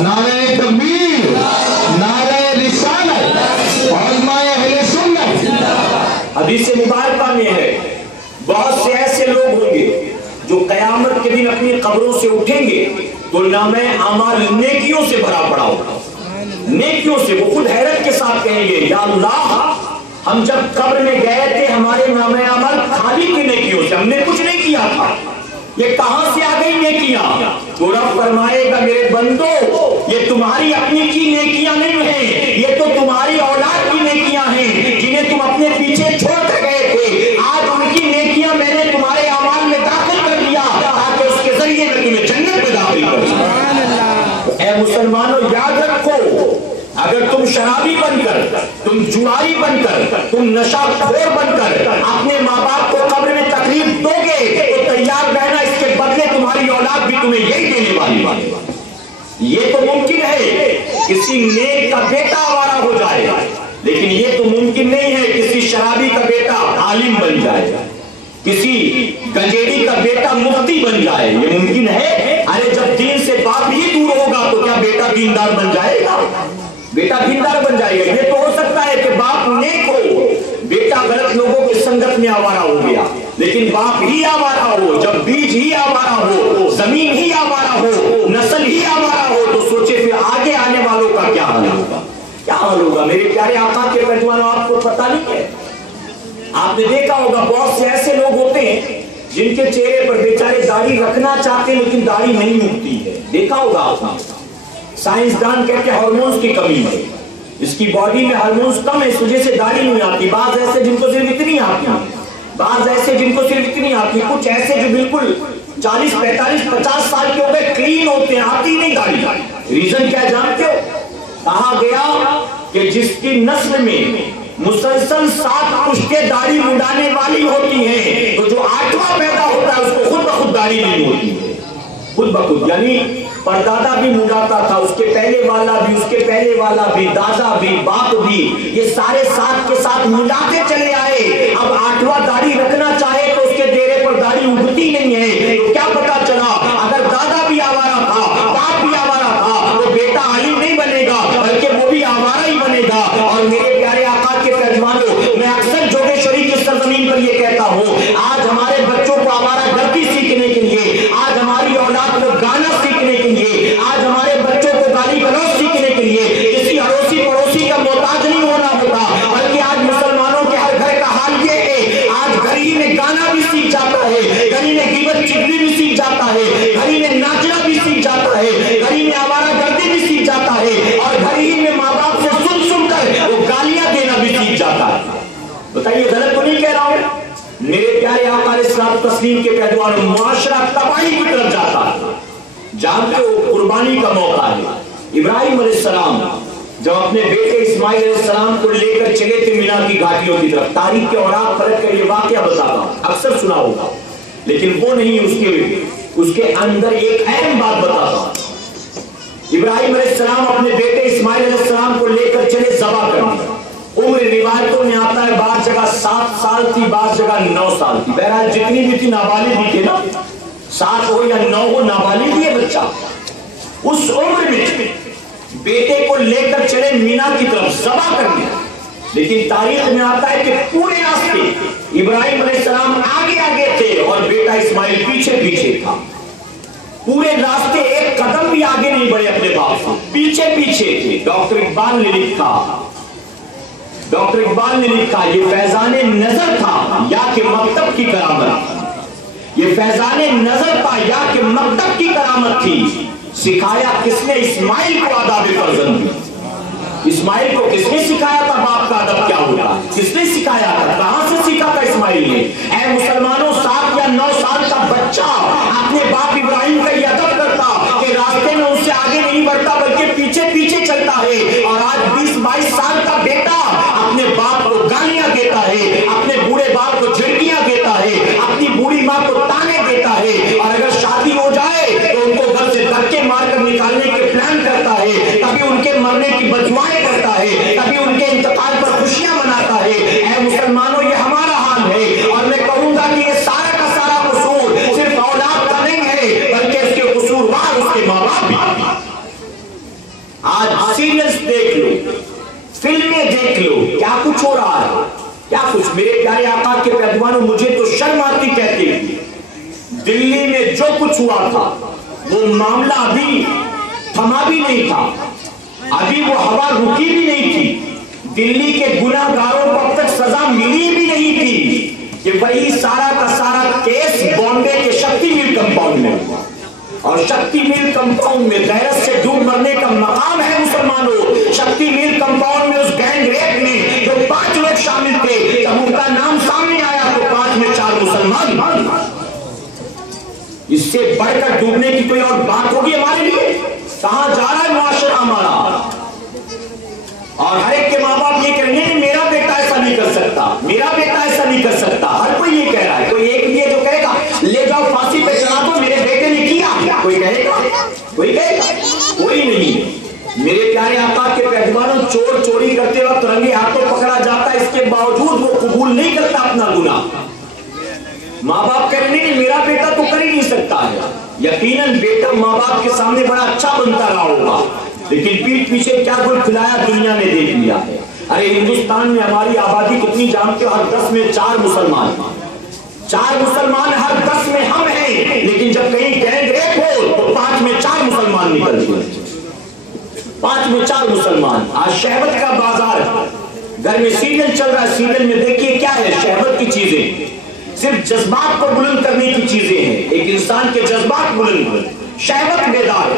नारे तकबीर, नारे रिसालत और माए अहले सुन्नत। हदीस मुबारका में है बहुत से ऐसे लोग होंगे जो कयामत के दिन अपनी कब्रों से उठेंगे तो नामे अमाल नेकियों से भरा पड़ा होगा, नेकियों से। वो खुद हैरत के साथ कहेंगे या अल्लाह हम जब कब्र में गए थे हमारे नामे अमल खाली की नेकियों से, हमने कुछ नहीं किया था, ये कहां से आ गई नेकियां? तो रब फरमाएगा मेरे बंदो ये तुम्हारी अपनी की नेकियां नहीं है, ये तो तुम्हारी औलाद की नेकियां हैं जिन्हें तुम अपने पीछे छोड़ कर गए थे। आज उनकी नेकियां मैंने तुम्हारे अमाल में दाखिल कर दिया ताकि उसके जरिए मैं तुम्हें जन्नत में दाखिल करूं। ऐ मुसलमानों याद रखो, अगर तुम शराबी बनकर, तुम जुआरी बनकर, तुम नशाखोर बनकर अपने माँ बाप को कब्र में तकलीफ दोगे तो तैयार रहना, इसके बदले तुम्हारी औलाद भी तुम्हें यही देने वाली। ये तो मुमकिन है किसी नेक का बेटा आवारा हो जाए, लेकिन ये तो मुमकिन नहीं है किसी शराबी का बेटा आलिम बन जाए, किसी गंजेड़ी का बेटा मुफ्ती बन जाए। ये मुमकिन है? अरे जब दीन से बाप ही दूर होगा तो क्या बेटा दीनदार बन जाएगा? बेटा दीनदार बन जाएगा। ये तो हो सकता है कि बाप नेक हो, बेटा गलत लोगों की संगत में आवारा हो गया, लेकिन बाप ही आवारा हो, जब बीज ही आवारा हो, जमीन ही आवारा हो, नस्ल ही आवारा हो, तो सोचे फिर आगे आने वालों का क्या हाल होगा, क्या हाल होगा। मेरे प्यारे आका के पैजवानों, आपको पता नहीं है, आपने देखा होगा बहुत से ऐसे लोग होते हैं जिनके चेहरे पर बेचारे दाढ़ी रखना चाहते हैं लेकिन दाढ़ी नहीं उगती है। देखा होगा आपने, साइंसदान कहते हैं हार्मोन्स की कमी है, इसकी बॉडी में हार्मोन्स कम है, इस वजह से दाढ़ी नहीं आती। बाज ऐसे जिनको सिर्फ इतनी आती है, बाज ऐसे जिनको सिर्फ इतनी आती है, कुछ ऐसे जो बिल्कुल 40, 45, 50 साल के हो गए क्लीन होते हैं, आती नहीं दाढ़ी। रीजन क्या जानते हो? कहा गया कि जिसकी नस्ल में मुसलसल 7 पुश्तें दाढ़ी मुंडाने वाली होती हैं, तो जो 8वां पैदा होता है उसको खुद ब खुद दाढ़ी नहीं होती है, खुद ब खुद। यानी परदादा भी मुंडाता था, उसके पहले वाला भी, उसके पहले वाला भी, दादा भी, बाप भी, ये सारे साथ के साथ मुंडाते चले आए। अब 8वां दाढ़ी रखना चाहे तो उसके चेहरे पर दाढ़ी उगती नहीं है। तो क्या पता चला प्यारे आका अलैहिस्सलाम तस्लीम के पैदवार मुआशरा तबाही की तरफ जाता है। जानते हो कुर्बानी का मौका है। इब्राहिम अलैहिस्सलाम जब अपने बेटे इस्माइल अलैहिस्सलाम को लेकर चले थे मीना की घाटियों की तरफ, तारीख के औराक पलट कर ये वाकया बताता, अक्सर सुना होगा, लेकिन वो नहीं, उसके अंदर एक अहम बात बताता। इब्राहिम अलैहिस्सलाम अपने बेटे इस्माइल अलैहिस्सलाम को लेकर चले ज़बह करने। उम्र रिवायतों में आता है बात जगह 7 साल थी, बात जगह 9 साल थी। बहरहाल जितनी भी थी नाबालिग भी थे ना, 7 हो या 9 हो, नाबालिग ही है बच्चा। उस उम्र में बेटे को लेकर चले मीना की तरफ ज़बह करने, लेकिन तारीख में आता है कि पूरे रास्ते इब्राहिम अलैहिस्सलाम आगे आगे थे और बेटा इस्माइल पीछे पीछे था। पूरे रास्ते एक कदम भी आगे नहीं बढ़े अपने बाप से, पीछे पीछे थे। डॉक्टर इकबाल ने लिखा ये फैजाने नजर था या कि मकतब की करामत। ये फैजाने नजर था या कि मकतब की करामत थी। सिखाया किसने इस्माइल को आदाब फर्जंद। इस्माइल को किसने सिखाया था बाप का अदब क्या होता है? किसने सिखाया था? कहां से सीखा था इस्माइल ने? ऐ मुसलमानों, 7 या 9 साल का बच्चा अपने बाप इब्राहिम का यह अदब करता कि रास्ते में उससे आगे नहीं बढ़ता बल्कि पीछे पीछे चलता है। और आज 20-22 साल का बेटा अपने बाप को गालियां देता है, अपने बूढ़े बाप को झिड़कियां देता है, अपनी बूढ़ी माँ को ताने देता है, और अगर शादी हो जाए तो उनको घर से धक्के मारकर निकालने के प्लान करता है, कभी उनके मरने की बददुआएं करता है, कभी उनके इंतकाल पर खुशियां मनाता है। ऐ मुसलमानों, ये हमारा हाल है। और मैं कहूंगा कि ये सारा का सारा कसूर सिर्फ औलाद का नहीं है, बल्कि इसके कसूरवार उसके माँ बाप भी। आज सीरियल्स देख लो, फिल्में देख लो, क्या कुछ हो रहा है, क्या कुछ। मेरे प्यारे आका के पैदवानों, मुझे तो शर्म आती कहते हैं। दिल्ली में जो कुछ हुआ था वो मामला अभी थमा भी नहीं था, अभी वो हवा रुकी भी नहीं थी। दिल्ली के गुनाहगारों को अब तक सजा मिली भी नहीं थी कि वही सारा का सारा केस बॉम्बे के शक्ति मिल कंपाउंड में हुआ। और शक्ति मिल कंपाउंड में गैरत से डूब मरने का मकाम है मुसलमानों। शक्ति मिल कंपाउंड में उस गैंग रेप में जो 5 लोग शामिल थे, जब उनका नाम सामने आया तो 5 में 4 मुसलमान। इससे बढ़कर डूबने की कोई और बात होगी हमारे लिए? कहां जा रहा है मुआशरा हमारा? और हर एक के माँ बाप ये कहेंगे कि मेरा बेटा ऐसा नहीं कर सकता, मेरा बेटा ऐसा नहीं कर सकता। हर कोई ये कह रहा है। कोई एक लिए जो कहेगा ले जाओ फांसी पे चढ़ा दो, मेरे बेटे ने किया, कोई कहेगा? कोई कहेगा? कोई नहीं। मेरे प्यारे आका के पैदवानों, चोर चोरी करते वक्त रंगे हाथों पकड़ा जाता है, इसके बावजूद वो कबूल नहीं करता अपना गुनाह। माँ बाप कहेंगे कि मेरा बेटा तो कर ही नहीं सकता है। यकीनन बेटा माँ बाप के सामने बड़ा अच्छा बनता रहा होगा, लेकिन पीठ पीछे क्या कुछ खिलाया दुनिया ने देख लिया है। अरे हिंदुस्तान में हमारी आबादी कितनी जानते हो? हर 10 में 4 मुसलमान। 4 मुसलमान हर 10 में हम हैं, लेकिन जब कहीं गैंग रेप हो तो 5 में 4 मुसलमान निकलते हैं। 5 में 4 मुसलमान। आज शहबत का बाजार, घर में सीरियल चल रहा है, सीरियल में देखिए क्या है, शहबत की चीजें, सिर्फ जज्बात को बुलंद करने की चीजें हैं। एक इंसान के जज्बात बुलंद, शहवत बेदार।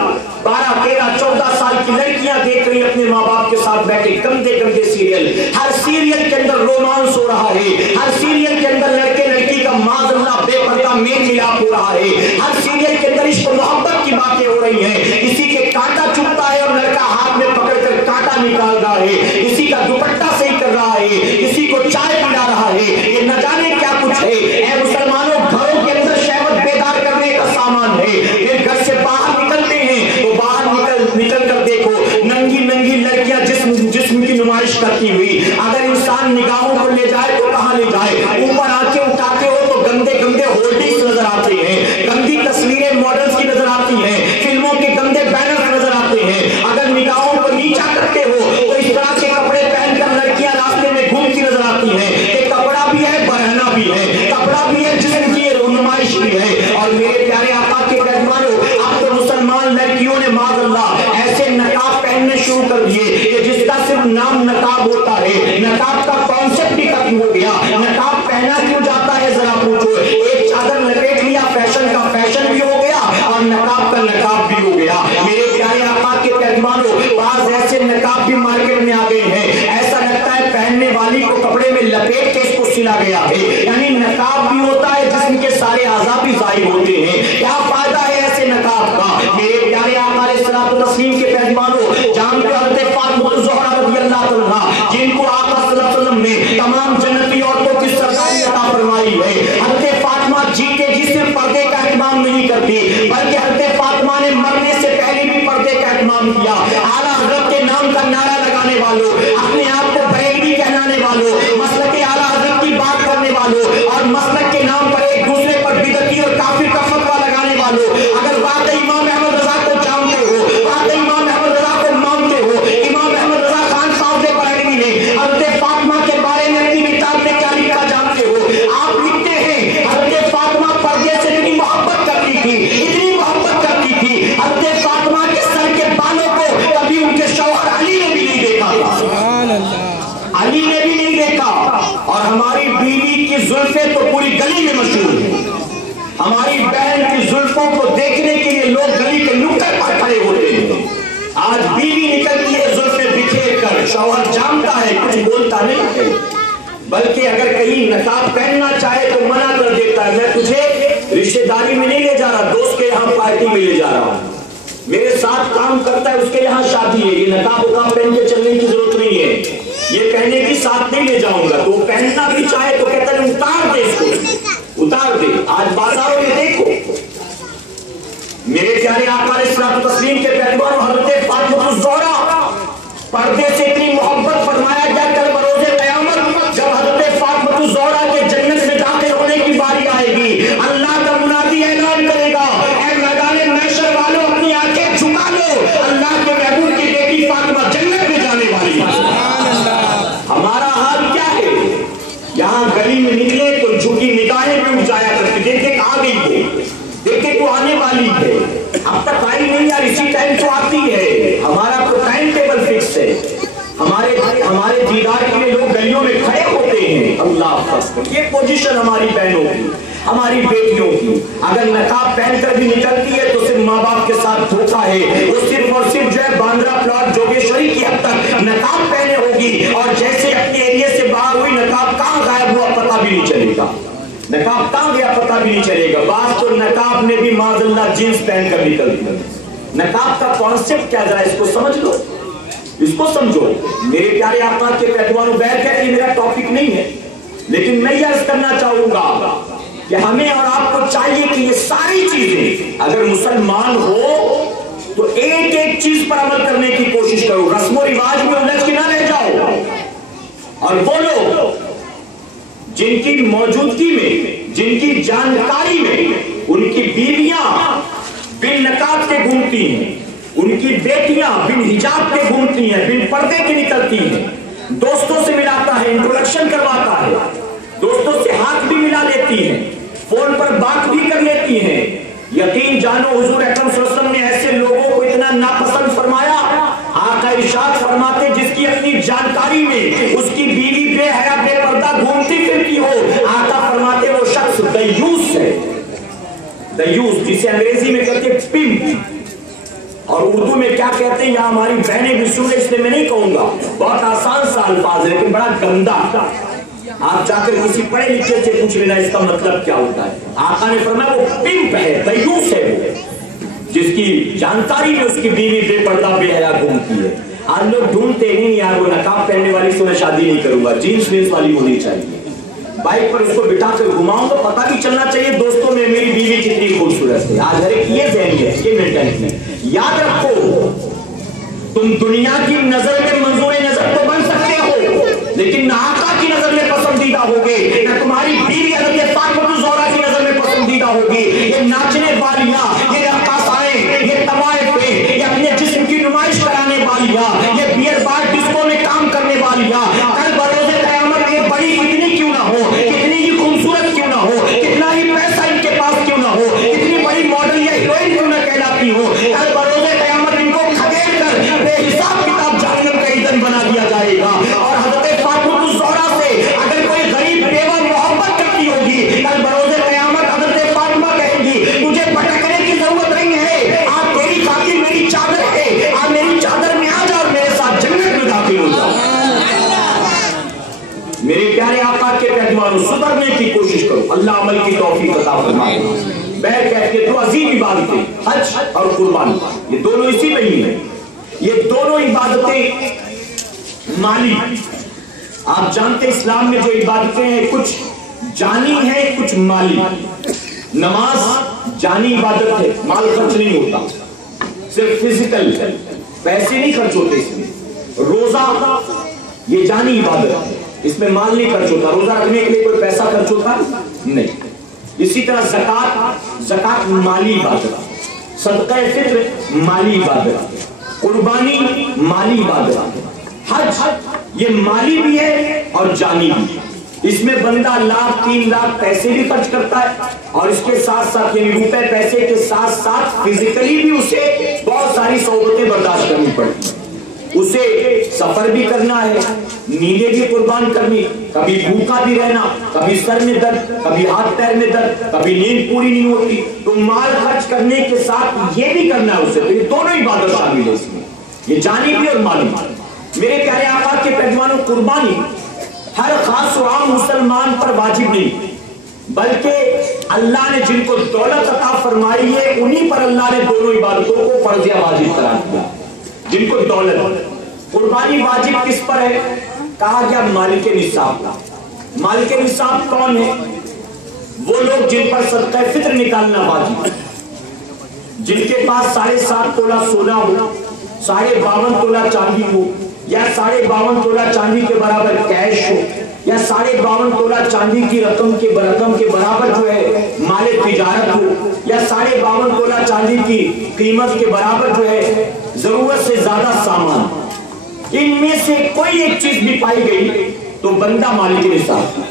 12, 13, 14 साल की लड़कियां देख रही अपने माँ बाप के साथ बैठे गंदे गंदे सीरियल। हर सीरियल के अंदर रोमांस हो रहा है, हर सीरियल के अंदर लड़के लड़की का माज़अल्लाह बेपर्दा मेल मिलाप हो रहा है, हर सीरियल के अंदर इश्क मोहब्बत की बातें हो रही हैं। किसी के कांटा चुभता है और लड़का हाथ में पकड़कर कांटा निकाल रहा है, किसी का दुपट्टा सही कर रहा है, किसी को चाय पिला रहा है, ये न जाने क्या कुछ है। ऐ मुसलमानों, घरों के अंदर शहवत बेदार करने का सामान है। फिर घर से बाहर निकलते हैं तो बाहर निकल कर देखो नंगी नंगी लड़कियां जिस्म की नुमाइश करती हुई। अगर इंसान निगाहों को ले जाए तो कहां ले जाए? ऊपर आंखें उठाते हो तो गंदे गंदे होर्डिंग्स नजर आते हैं, गंदी तस्वीरें मॉडल्स की नजर आती हैं, फिल्मों के गंदे बैनर्स नजर आते हैं। अगर निगाहों को नीचा करते हो तो इस तरह के कपड़े पहनकर लड़कियां रास्ते में घूमती नजर आती हैं। एक कपड़ा भी है, बहना भी है, कपड़ा भी है, जिस्म की नुमाइश भी है। और मेरे प्यारे आका के पैदवानों, अब तो मुसलमान लड़कियों ने माज़अल्लाह ऐसे नकाब पहनने शुरू कर दिए कि जिसका सिर्फ नाम नकाब होता है, नकाब का कॉन्सेप्ट भी खत्म हो गया। नकाब पहना क्यों जाता है जरा पूछो? एक चादर लपेट लिया, फैशन का फैशन भी हो गया और नकाब का नकाब भी हो गया। मेरे प्यारे आका के पैदवानों, बाज़ ऐसे नकाब भी मार्केट में आ गए हैं, ऐसा लगता है पहनने वाली को कपड़े में लपेट के इसको सिला गया है। यानी नकाब भी होता है जिस्म के सारे आज़ा भी ज़ाहिर होते हैं। क्या फायदा है ऐसे नकाब का? मेरे प्यारे आका अलैहिस्सलातु तस्लीम के पहलवानों, जानते हो हज़रत फातिमा ज़हरा रज़ियल्लाहु अन्हा, जिनको आका सल्लल्लाहु अलैहि वसल्लम ने तमाम जन्नती औरतों की सरदारी अता फरमाई है। हज़रत फातिमा जीते जी सिर्फ पर्दे का इत्माम नहीं करती, बल्कि हज़रत फातिमा ने मरने से पहले भी पर्दे का इत्माम किया। आला हज़रत के नाम का नारा लगाने वालों, अपने आप को बरेलवी कहलाने वालों, मसलक आला हज़रत की बात करने वालों और मसलक के नाम पर एक दूसरे पर बिदअती और काफिर का फतवा लगाने वालों, अगर वाकई इमाम अहमद रज़ा को जानते हो, वाकई इमाम अहमद रज़ा को मानते हो, इमाम अहमद रज़ा खान साहब ने बरेलवी ने हज़रत फातिमा के बारे में अपनी किताब में क्या लिखा जानते हो? आप लिखते हैं हज़रत फातिमा पर्दे से इतनी मोहब्बत करती थी, इतनी मोहब्बत करती थी, हज़रत फातिमा के सर के बालों को कभी उनके शौहर अली ने भी नहीं देखा, अली ने भी नहीं देखा। और हमारी बीवी की जुल्फे तो पूरी गली में मशहूर है। हमारी बहन की जुल्फों को देखने के लिए लोग गली के नुक्कड़ पर खड़े होते हैं। आज बीवी निकलती है जुल्फे बिखेर कर, शौहर जानता है, कुछ बोलता नहीं है, बल्कि अगर कहीं नकाब पहनना चाहे तो मना कर देता है। मैं तुझे रिश्तेदारी में नहीं ले जा रहा, दोस्त के यहाँ पार्टी में ले जा रहा हूँ, मेरे साथ काम करता है, उसके यहाँ शादी है, ये नकाब उकाब पहन के चलने की जरूरत नहीं है, ये कहने की साथ नहीं ले जाऊंगा। तो पहनना भी चाहे तो कहता है उतार दे इसको, उतार दे। आज बाजारों में देखो, मेरे प्यारे आका अलैहिस्सलातु तस्लीम के पहलवान हज़रत फातिमा ज़हरा पर्दे से इतनी मोहब्बत फरमाया गया। कल बरोज़े क़यामत जब हज़रत फातिमा ज़हरा के जन्नत में दाखिल होने की बारी आएगी, अल्लाह का मुनादी ऐलान करेगा, ऐ मैदाने महशर वालों अपनी आंखें झुका लो, अल्लाह के महबूब की बेटी फातिमा जन्नत में जाने वाली है। हमारा हाल क्या है? यहाँ गली में निकले तो झुकी निगाहें भी उठ जाया करती, देखे आ गई वो, देखे तो आने वाली है, अब तक आई नहीं यार, इसी टाइम तो आती है। हमारा तो टाइम टेबल फिक्स है। हमारे दीदार के लिए लोग गलियों में खड़े होते हैं। अल्लाह अकबर, ये पोजीशन हमारी बहनों की, हमारी बेटियों की। अगर नकाब पहनकर भी निकलती है तो सिर्फ माँ बाप के साथ धोखा है। वो सिर्फ और सिर्फ जो है बांद्रा प्लॉट जोगेश्वरी की हद तक नकाब पहने होगी, और जैसे अपने एरिया से बाहर हुई नकाब कहाँ गायब हुआ पता भी नहीं चलेगा, नकाब कहाँ गया पता भी नहीं चलेगा। बात तो नकाब में भी माज़अल्लाह जींस पहनकर निकलती है। नकाब का कॉन्सेप्ट क्या, जरा इसको समझ लो, इसको समझो। मेरे प्यारे आका के पहलवानों, बैठ कर मेरा टॉपिक नहीं है, लेकिन मैं यह अर्ज करना चाहूंगा कि हमें और आपको चाहिए कि ये सारी चीजें, अगर मुसलमान हो तो एक एक चीज पर अमल करने की कोशिश करो, रस्मो रिवाज में उलझ के ना रह जाओ। और वो लोग जिनकी मौजूदगी में, जिनकी जानकारी में उनकी बीवियां बिन नकाब के घूमती हैं, उनकी बेटियां बिन हिजाब के घूमती हैं, बिन पर्दे के निकलती हैं, दोस्तों से मिलाता है, इंट्रोडक्शन करवाता है, दोस्तों से हाथ भी मिला लेती हैं, फोन पर बात भी कर लेती हैं, यकीन जानो हुजूर अकरम सल्लल्लाहु अलैहि वसल्लम ने ऐसे लोगों को इतना नापसंद फरमाया। आका इरशाद फरमाते जिसकी अपनी जानकारी में उसकी बीवी बेहया बेपर्दा घूमती फिरती हो, आका फरमाते वो शख्स दयूस है। दयूस जिसे अंग्रेजी में कहते हैं पिम्प, और उर्दू में क्या कहते हैं, यहाँ हमारी बहनें भी सुन, इसलिए मैं नहीं कहूंगा, बहुत आसान सा अल्फाज है लेकिन बड़ा गंदा। आप जाकर किसी पढ़े लिखे से पूछ लेना इसका मतलब क्या होता है। आका ने फरमाया वो पिंप है, दयूस है वो, जिसकी जानकारी में उसकी बीवी बेपर्दा बेहया घूमती है। आज लोग ढूंढते नहीं यार, वो नकाब पहनने वाली से मैं शादी नहीं करूंगा, जीन्स वीन्स वाली होनी चाहिए, बाइक पर उसको बिठा कर घुमाऊं तो पता भी चलना चाहिए दोस्तों में मेरी बीवी कितनी खूबसूरत है। आज हर एक ये ज़हनियत, ये मेंटालिटी। याद रखो, तुम दुनिया की नजर में मंजूर नजर तो बन सकते हो, लेकिन आका की नजर में पसंदीदा होगे, ना तुम्हारी बीवी हज़रत फातिमा ज़हरा की नजर में पसंदीदा होगी। ये नाचने वालियां, ये रक्कासाएं, ये तवाइफें, ये अपने जिस्म की नुमाइश कराने वालियां, ये बियर बार डिस्को में काम करने वालियां, कल बरोज़े क़यामत ये बड़ी कितनी क्यों ना हो, कितनी ही खूबसूरत क्यों ना हो, कितना ही पैसा इनके पास क्यों ना हो, कितनी बड़ी मॉडल या हीरोइन क्यों ना कहलाती हो, कल बरोज़े क़यामत इनको खदेड़ कर बेहिसाब किताब जहन्नम का ईंधन बना दिया जाएगा। और हज़रत फातिमा ज़हरा से अगर कोई गरीब बेवा मोहब्बत करती होगी, कल बरोज़े क़यामत हज़रत फातिमा कहेंगी तुझे भटकने की जरूरत नहीं अल्लाह अमल की तौफीक अता फरमाए। मैं कहते तो अजीम इबादतें हज और कुर्बानी, ये दोनों इसी में ही है। ये दोनों इबादतें माली, आप जानते इस्लाम में जो इबादतें हैं कुछ जानी है कुछ माली। नमाज जानी इबादत है, माल खर्च नहीं होता, सिर्फ फिजिकल पैसे नहीं खर्च होते इसमें। रोजा ये जानी इबादत है, इसमें माल नहीं खर्च होता, रोजा रखने के लिए कोई पैसा खर्च होता नहीं। इसी तरह ज़कात माली इबादत, सदका फित्र माली इबादत, कुर्बानी माली इबादत, हज ये माली भी है और जानी भी। इसमें बंदा लाख 3 लाख पैसे भी खर्च करता है और इसके साथ साथ यानी रुपए पैसे के साथ साथ फिजिकली भी उसे बहुत सारी सोबतें बर्दाश्त करनी पड़ती है। उसे सफर भी करना है, नींदें भी कुर्बान करनी, कभी भूखा भी रहना, कभी सर में दर्द, कभी हाथ पैर में दर्द, कभी नींद पूरी नहीं होती, तो माल खर्च करने के साथ ये भी करना है उसे। तो ये दोनों इबादत शामिल है इसमें, ये जानी भी और माली। मेरे प्यारे आका के पैजवानों, कुर्बानी हर खास व आम मुसलमान पर वाजिब नहीं, बल्कि अल्लाह ने जिनको दौलत अता फरमाई है उन्हीं पर अल्लाह ने दोनों इबादतों को फर्ज या वाजिब करार दिया। जिनको दौलत, कुर्बानी वाजिब किस पर है? कहा गया मालिक निसाब का। मालिक निसाब कौन है? वो लोग जिन पर सदका फित्र निकालना वाजिब है, जिनके पास 7.5 तोला सोना हो, 52.5 तोला चांदी हो, या 52.5 तोला चांदी के बराबर कैश हो, या 52.5 तोला चांदी की रकम के बराबर जो है माले तिजारत हो, या 52.5 तोला चांदी की कीमत के बराबर जो है जरूरत से ज्यादा सामान, इनमें से कोई एक चीज भी पाई गई तो बंदा मालिक निसाब।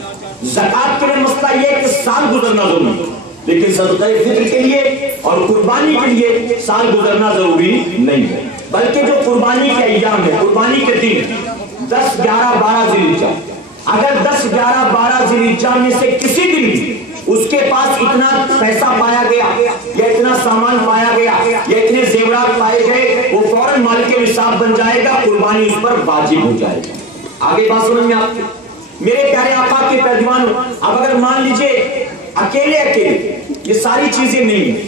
ज़कात के लिए मसला यह है कि साल गुजरना जरूरी, लेकिन सदका फित्र के लिए और कुर्बानी के लिए साल गुजरना जरूरी नहीं है, बल्कि जो कुर्बानी के अय्याम है, कुर्बानी के दिन 10, 11, 12 ज़िलहिज्जा, अगर 10, 11, 12 ज़िलहिज्जा में से किसी दिन भी उसके पास इतना पैसा पाया गया या इतना सामान पाया गया या इतने जेवरात पाए गए, वो फौरन मालिक निसाब बन जाएगा, कुर्बानी उस पर वाजिब हो जाएगा। आगे बात समझ में आपकी? मेरे प्यारे आका के पैजवानों, अब अगर मान लीजिए अकेले ये सारी चीजें नहीं है,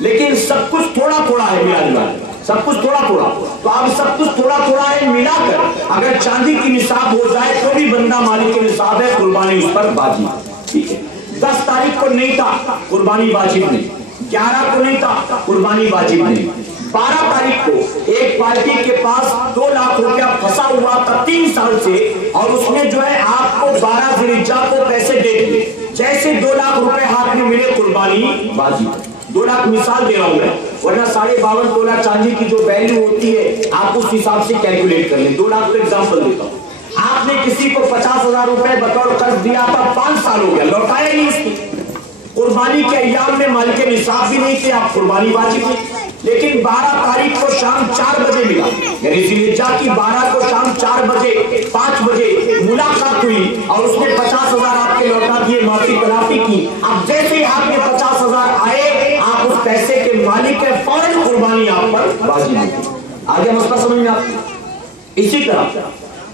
लेकिन सब कुछ थोड़ा थोड़ा है, मिला सब कुछ थोड़ा थोड़ा, तो अब सब कुछ थोड़ा थोड़ा है मिलाकर अगर चांदी की निसाब हो जाए तो भी बंदा मालिक निसाब है, कुर्बानी उस पर वाजिब। ठीक है, 10 तारीख को नहीं था, कुर्बानी वाजिब नहीं, 11 को नहीं था, कुर्बानी वाजिब नहीं, 12 तारीख को एक पार्टी के पास 2 लाख रुपया फंसा हुआ था 3 साल से, और उसने जो है आपको 12 ज़िलहिज्जा को पैसे दे दिए, जैसे 2 लाख रुपए हाथ में मिले, कुर्बानी वाजिब। 2 लाख मिसाल दे रहा हूं मैं, वरना 52.5 तोला चांदी की जो वैल्यू होती है आप उस हिसाब से कैलकुलेट कर लें। 2 लाख का एग्जाम्पल देता हूं, आपने किसी को 50,000 रुपए बतौर कर्ज दिया था, 5 साल हो गया, लौटाया नहीं उसकी। कुर्बानी के अय्याम में मालिक निसाब भी नहीं थे, आप कुर्बानी वाजिब नहीं, लेकिन 12 तारीख को शाम 4 बजे मिला, यानी ज़िलहिज्जा की 12 को शाम 4 बजे 5 बजे मुलाकात हुई और उसने 50,000 आपके लौटा दिए, माफी तलाफी की। अब जैसे ही आपके 50,000 आए, आप उस पैसे के मालिक है, फौरन कुर्बानी आप पर वाजिब है। आगे मसला समझ में आपको? इसी तरह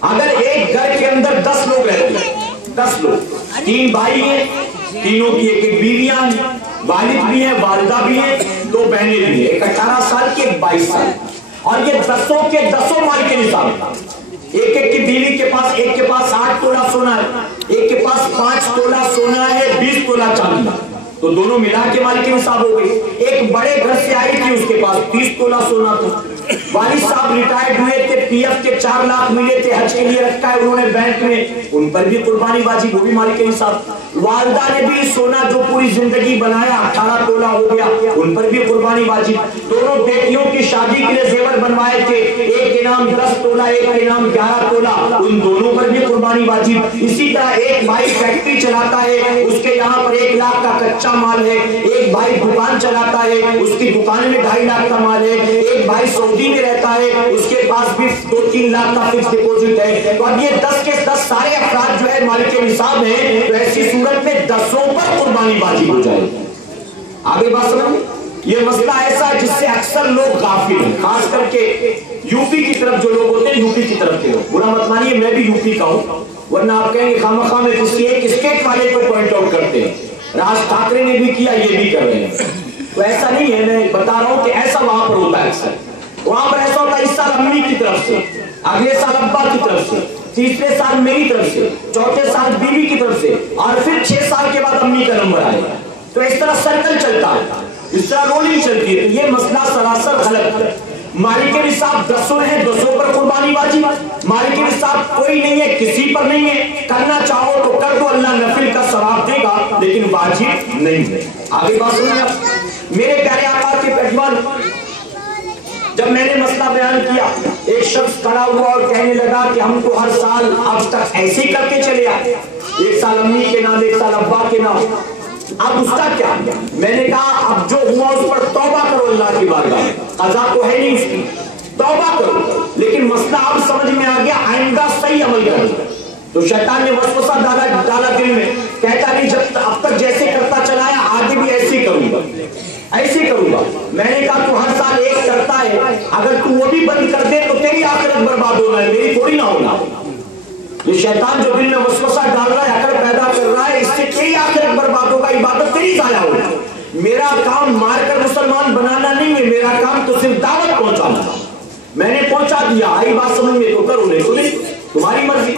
अगर एक घर के अंदर 10 लोग रहते हैं, 10 लोग, 3 भाई हैं, तीनों की एक बीवियां हैं, वालिद भी है, वालिदा भी है, 2 बहनें भी है, एक 18 साल की, एक 22 साल, और ये 10 के 10 मालिक निसाब। एक की बीवी के पास, एक के पास 8 तोला सोना है, एक के पास 5 तोला सोना है, 20 तोला चांदी, तो दोनों मिला के मालिक निसाब हो गई। एक बड़े घर से आई थी, उसके पास 30 तोला सोना था, वालिद साहब रिटायर्ड हुए थे, पीएफ के 4 लाख मिले थे, हज के लिए रखा है उन्होंने बैंक में, उन पर भी कुर्बानी वाजिब, वो भी मालिक निसाब। वालिदा ने भी सोना जो पूरी जिंदगी बनाया 18 तोला हो गया, उन पर भी कुर्बानी वाजिब। दोनों बेटियों की शादी के लिए जेवर बनवाए थे, एक के नाम 10 तोला, एक के नाम 11 तोला, उन दोनों पर भी कुर्बानी वाजिब। इसी तरह एक भाई फैक्ट्री चलाता है, उसके यहाँ पर 1 लाख का कच्चा माल है, एक भाई दुकान चलाता है, उसकी दुकान में 2.5 लाख का माल है, एक भाई सऊदी में रहता है, उसके पास भी 2-3 लाख का फिक्स डिपॉजिट है। तो अब ये 10 के 10 सारे अफराद जो है मालिक निसाब है, तो ऐसी सूरत में 10 पर कुर्बानी वाजिब हो जाएगी। आगे बात समझ? ये मसला ऐसा है जिससे अक्सर लोग गाफिल हैं, खास करके यूपी की तरफ जो लोग होते हैं, यूपी की तरफ के लोग, बुरा मत मानिए मैं भी यूपी का हूं, ورنہ آپ کہیں گے خامخواہ میں کسی ایک اسٹیٹ والے کو پوائنٹ آؤٹ کرتے ہیں، راج ٹھاکرے نے بھی کیا، یہ بھی کر رہے ہیں. تو ایسا نہیں ہے، میں بتا رہا ہوں کہ ایسا وہاں پر ہوتا ہے اکثر. وہاں پر ایسا ہوتا ہے اس سال امی کی طرف سے، اگلے سال ابا کی طرف سے، تیسرے سال میری طرف سے، چوتھے سال بیوی کی طرف سے، اور پھر 6 سال کے بعد امی کا نمبر آئے گا. تو اس طرح سرکل چلتا ہے، اس طرح رولنگ چلتی ہے. یہ مسئلہ سراسر غلط ہے. مالک نصاب 10 ہیں، 10 پر قربانی واجب. مالک نصاب کوئی نہیں ہے، کسی پر نہیں ہے، کرنا چاہو تو کر دو، اللہ نفل کا ثواب دے گا، لیکن واجب نہیں ہے. آگے بات سنیں آپ میرے پیارے آقا کے پیغمبر. جب میں نے مسئلہ بیان کیا، ایک شخص کھڑا ہوا اور کہنے لگا کہ ہم تو ہر سال اب تک ایسے ہی کرتے چلے آئے، 1 سال امی کے نام، 1 سال ابا کے نام، اب اس کا کیا؟ میں نے کہا اب جو ہوا اس پر توبہ کرو اللہ کی بارگاہ میں، قضا تو ہے نہیں اس کی، توبہ کرو. لیکن مسئلہ اب سمجھ میں آ گیا، آئندہ صحیح عمل کرو. تو شیطان نے وسوسہ ڈالا دل میں، کہتا نہیں جب اب تک جیسے کرتا چلا ہے آگے بھی ایسے کروں گا، ایسے کروں گا. میں نے کہا تو ہر سال ایک کرتا ہے، اگر تو وہ بھی بند کر دے تو تیری آخرت برباد ہونا ہے، میری تھوڑی نہ ہونا. یہ شیطان جو دل میں وسوسہ ڈال رہا ہے، عقل پیدا کر رہا ہے، اس سے تیری آخرت برباد ہوگا، عبادت تیری ضائع ہوگی. میرا کام مار کر مسلمان بنانا نہیں ہے، میرا کام تو صرف دعوت پہنچانا. میں نے پہنچا دیا، آئی بات سمجھ میں تو کرو، نہیں تو نہیں، تمہاری مرضی.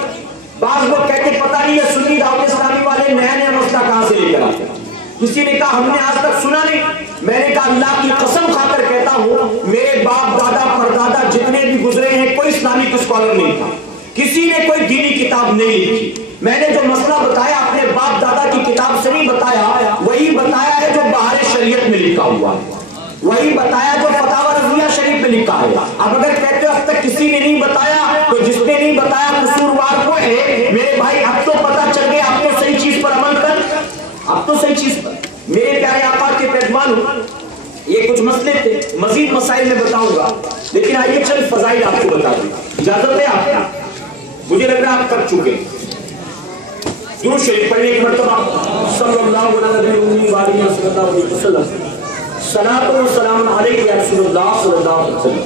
بعض لوگ کہتے پتہ نہیں ہے سنی دعوت اسلامی والے نیا نیا مسئلہ کہاں سے لے کر آتے. کسی نے کہا ہم نے آج تک سنا نہیں. میں نے کہا اللہ کی قسم کھا کر کہتا ہوں، میرے باپ دادا پردادا جتنے بھی گزرے ہیں کوئی اسلامک اسکالر نہیں تھا، کسی نے کوئی دینی کتاب نہیں لکھی. میں نے جو مسئلہ بتایا اپنے باپ دادا کی کتاب سے نہیں بتایا، وہی بتایا ہے جو بہار شریعت میں لکھا ہوا ہے، وہی بتایا جو فتاوی رضویہ شریف میں لکھا ہے. اب اگر کہتے ہو اب تک کسی نے نہیں بتایا، تو جس نے نہیں بتایا قصوروار وہ ہے. میرے بھائی اب تو پتہ چل گیا، اب تو صحیح چیز پر عمل کر، اب تو صحیح چیز پر. میرے پیارے آقا کے پیغمبروں، یہ کچھ مسئلے تھے، مزید مسائل میں بتاؤں گا، لیکن آئیے چند فضائل آپ کو بتا دوں. اجازت ہے آپ؟ مجھے لگ رہا ہے آپ تھک چکے. درود شریف پڑھنے کی مرتبہ صلی اللہ علیہ وسلم. صلاۃ و سلام علیک یا رسول اللہ صلی اللہ علیہ وسلم.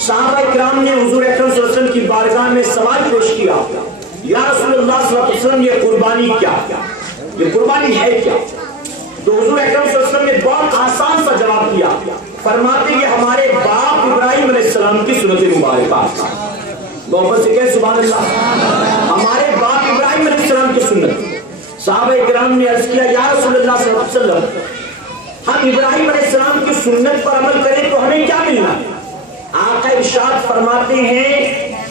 صحابہ کرام نے حضور اکرم صلی اللہ علیہ وسلم کی بارگاہ میں سوال پیش کیا، یا رسول اللہ صلی اللہ علیہ وسلم یہ قربانی کیا، یہ قربانی ہے کیا؟ تو حضور اکرم صلی اللہ علیہ وسلم نے بہت آسان سا جواب دیا، فرماتے یہ ہمارے باپ ابراہیم علیہ السلام کی سنت مبارکہ. محبت سے کہے سبحان اللہ. ہمارے باپ ابراہیم علیہ السلام کی سنت. صحابہ کرام نے عرض کیا یا رسول اللہ صلی اللہ علیہ وسلم ہم ابراہیم علیہ السلام کی سنت پر عمل کریں تو ہمیں کیا ملنا؟ آقا ارشاد فرماتے ہیں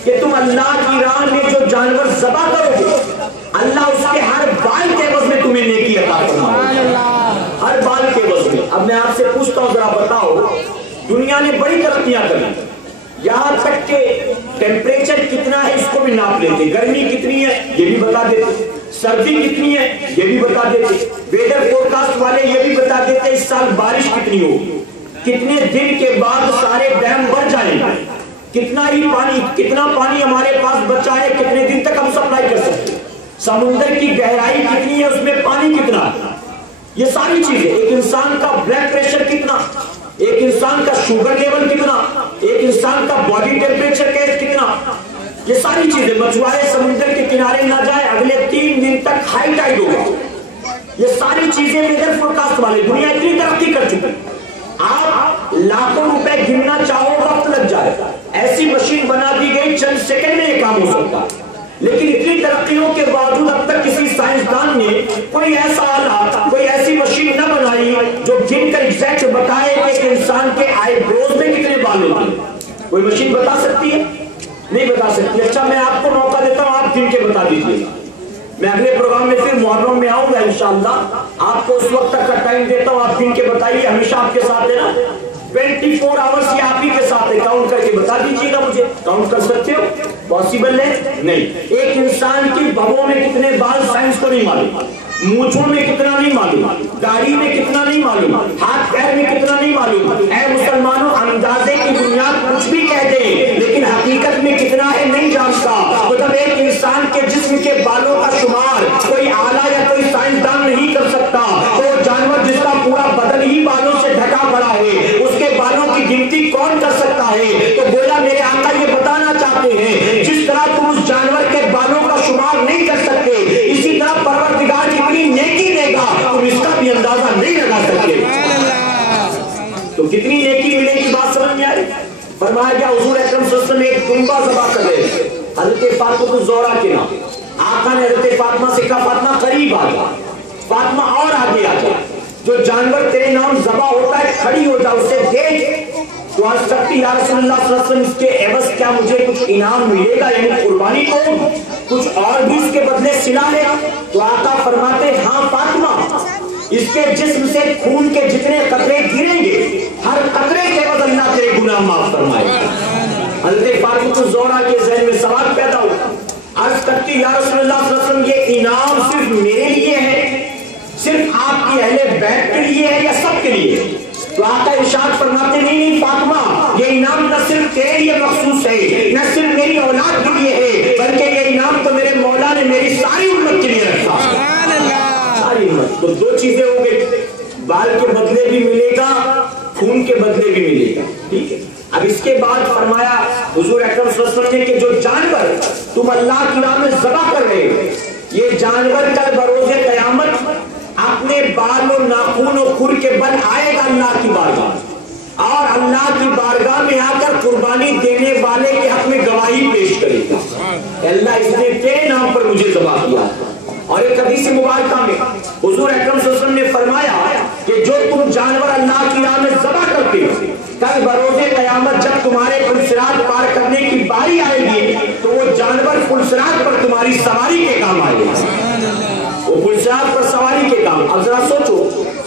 کہ تم اللہ کی راہ میں جو جانور ذبح کرو گے، اللہ اس کے ہر بال کے عوض میں تمہیں نیکی عطا فرمائے گا، ہر بال کے عوض میں. اب میں آپ سے پوچھتا ہوں ذرا بتاؤ، دنیا نے بڑی ترقیاں کری، یہاں تک کہ ٹیمپریچر کتنا ہے اس کو بھی ناپ لیتے، گرمی کتنی ہے یہ بھی بتا دیتے، سردی کتنی ہے یہ بھی بتا دیتے، ویدر فور کاسٹ والے یہ بھی بتا دیتے اس سال بارش کتنی ہوگی، کتنے دن کے بعد سارے ڈیم بھر جائیں گے، کتنا پانی ہمارے پاس بچا ہے، کتنے دن تک ہم سپلائی کر سکتے ہیں، سمندر کی گہرائی کتنی ہے، اس میں پانی کتنا ہے، یہ ساری چیزیں، ایک انسان کا بلڈ پریشر کتنا، ایک انسان کا شوگر لیول کتنا، ایک انسان کا باڈی ٹیمپریچر کتنا، یہ ساری چیزیں. مچھوارے سمندر کے کنارے نہ جائے، اگلے 3 دن تک ہائی ٹائیڈ ہوگا. یہ ساری چیزیں ویدر فور کاسٹ والے، دنیا اتنی ترقی کر چکی، آپ لاکھوں روپے گننا چاہو وقت لگ جائے. ایسی مشین بنا دی گئی چند سیکنڈ میں یہ کام ہو سکتا. لیکن اتنی ترقیوں کے باوجود اب تک کسی سائنسدان نے کوئی ایسا آلہ، کوئی ایسی مشین نہ بنائی جو گن کر ایگزیکٹ بتائے کہ ایک انسان کے آئی بروز میں کتنے بال ہوتے ہیں. کوئی مشین بتا سکتی ہے؟ نہیں بتا سکتی. اچھا میں آپ کو موقع دیتا ہوں، آپ گن کے بتا دیجیے. میں اگلے پروگرام میں پھر محرم میں آؤں گا انشاءاللہ، آپ کو اس وقت تک کا ٹائم دیتا ہوں، آپ گن کے بتائیے. ہمیشہ آپ کے ساتھ ہے نا، 24 آورس یہ آپ ہی کے ساتھ ہے، کاؤنٹ کر کے بتا دیجیے گا مجھے. کاؤنٹ کر سکتے ہو؟ پاسبل ہے؟ نہیں. ایک انسان کی بھووں میں کتنے بال سائنس کو نہیں معلوم، مونچھوں میں کتنا نہیں معلوم، داڑھی میں کتنا نہیں معلوم، ہاتھ پیر میں کتنا نہیں معلوم. اے مسلمانوں، اندازے کی بنیاد کچھ بھی کہہ دیں لیکن حقیقت میں کتنا ہے نہیں جانتا. مطلب ایک انسان کے جسم کے بالوں کا شمار کوئی آلہ یا کوئی سائنسدان نہیں کر سکتا. تو جانور جس کا پورا بدن ہی بالوں سے ڈھکا پڑا ہے، اس کے بالوں کی گنتی کون کر سکتا ہے؟ تو گویا میرے آقا یہ بتانا چاہتے ہیں جس طرح تم اس جانور کے بالوں کا شمار نہیں फरमाया हुजूर अकरम सल्लल्लाहु अलैहि वसल्लम एक दुम्बा ज़बह कर रहे थे हज़रत फातिमा ज़ोहरा के नाम। आका ने हज़रत फातिमा से कहा फातिमा करीब आ जा, फातिमा और आगे आ जा, जो जानवर तेरे नाम ज़बह होता है खड़ी हो जा, उसे देख। तो आज सकती या रसूलुल्लाह सल्लल्लाहु अलैहि वसल्लम इसके एवज़ क्या मुझे कुछ इनाम मिलेगा, यानी कुर्बानी को कुछ और भी इसके बदले सिला है? तो आका फरमाते हाँ फातिमा, इसके जिस्म से खून के जितने कतरे गिरेंगे हर कतरे के एवज़ अल्लाह तेरे गुनाह माफ फरमाएगा। हज़रत फातिमा ज़ोहरा के ज़हन में सवाल पैदा हुआ, अर्ज़ करती या रसूलुल्लाह सल्लल्लाहु अलैहि वसल्लम ये इनाम सिर्फ मेरे लिए है, सिर्फ आपकी अहले बैत के लिए है या सबके लिए? तो आका इरशाद फरमाते नहीं फातिमा, ये इनाम न सिर्फ तेरे लिए मखसूस है, न सिर्फ मेरी औलाद के लिए है, बल्कि ये इनाम तो मेरे मौला ने मेरी सारी उम्मत के लिए रखा, सारी उम्मत। तो दो चीजें हो गई, बाल के बदले भी मिलेगा, खून के बदले भी मिलेगा, ठीक है। अब इसके बाद फरमाया हुजूर अकरम सल्लल्लाहु अलैहि वसल्लम ने कि जो जानवर तुम अल्लाह की राह में ज़बह कर रहे हो, ये जानवर कल बरोज़े क़यामत अपने बाल और नाखून और खुर के बल आएगा अल्लाह की बारगाह, और अल्लाह की बारगाह में आकर कुर्बानी देने वाले के हक में गवाही पेश करेगा, अल्लाह इसने तेरे नाम पर मुझे ज़बह किया। और एक हदीस मुबारक में हुजूर अकरम सल्लल्लाहु अलैहि वसल्लम ने फरमाया कि जो तुम जानवर अल्लाह की राह में ज़बह करते हो, कल बरोज़े क़यामत जब तुम्हारे पुलसिरात पार करने की बारी आएगी तो वो जानवर पुलसिरात पर तुम्हारी सवारी के काम आएगा, वो पुलसिरात पर सवारी के काम। अब जरा सोचो,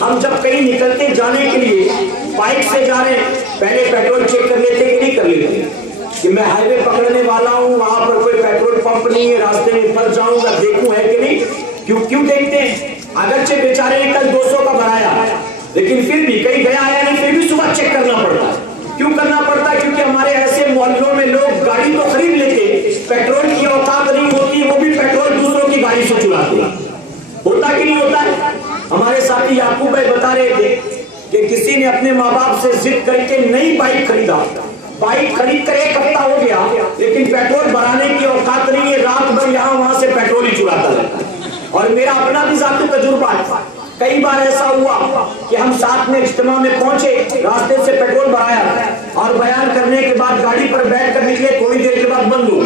हम जब कहीं निकलते जाने के लिए बाइक से जा रहे हैं, पहले पेट्रोल चेक कर लेते कि नहीं कर लेते, कि मैं हाईवे पकड़ने वाला हूँ, वहां पर कोई पेट्रोल पंप नहीं है, रास्ते में फंस जाऊंगा, देखूं है कि नहीं? क्यों देखते हैं? अगरचे बेचारे ने कल 200 का भराया, लेकिन फिर भी कहीं गया आया नहीं, फिर भी सुबह चेक करना पड़ता है। क्यों करना पड़ता है? क्योंकि हमारे ऐसे मोहल्लों में लोग गाड़ी तो खरीद लेते, पेट्रोल की औकात नहीं होती, वो भी पेट्रोल दूसरों की गाड़ी से चुराते। होता कि नहीं होता है? हमारे साथी याकूब भाई बता रहे थे कि किसी ने अपने माँ बाप से जिद करके नई बाइक खरीदा, बाइक खरीद कर 1 हफ्ता हो गया, लेकिन पेट्रोल भराने की औकात नहीं है, रात भर यहाँ वहां से पेट्रोल ही चुराता रहता है। और मेरा अपना भी ज़ाती तजुर्बा है, कई बार ऐसा हुआ कि हम साथ में इज्तिमा में पहुंचे, रास्ते से पेट्रोल भराया और बयान करने के बाद गाड़ी पर बैठ कर निकले, थोड़ी देर के बाद बंद हो।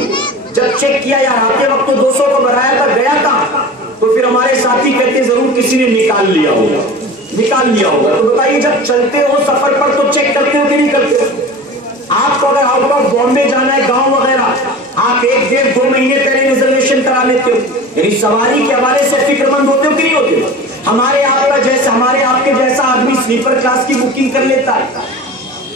जब चेक किया यार आते वक्त तो 200 को भराया था, गया था, तो फिर हमारे साथी कहते जरूर किसी ने निकाल लिया होगा। तो बताइए, जब चलते हो सफर पर तो चेक करते हो कि नहीं करते हो? आपको अगर आउट ऑफ बॉम्बे जाना है, गांव वगैरह, आप 1 डेढ़ 2 महीने पहले रिजर्वेशन करा लेते हो, यानी सवारी के हवाले से फिक्रमंद होते हो कि नहीं होते? हमारे आपके जैसा आदमी स्लीपर क्लास की बुकिंग कर लेता है,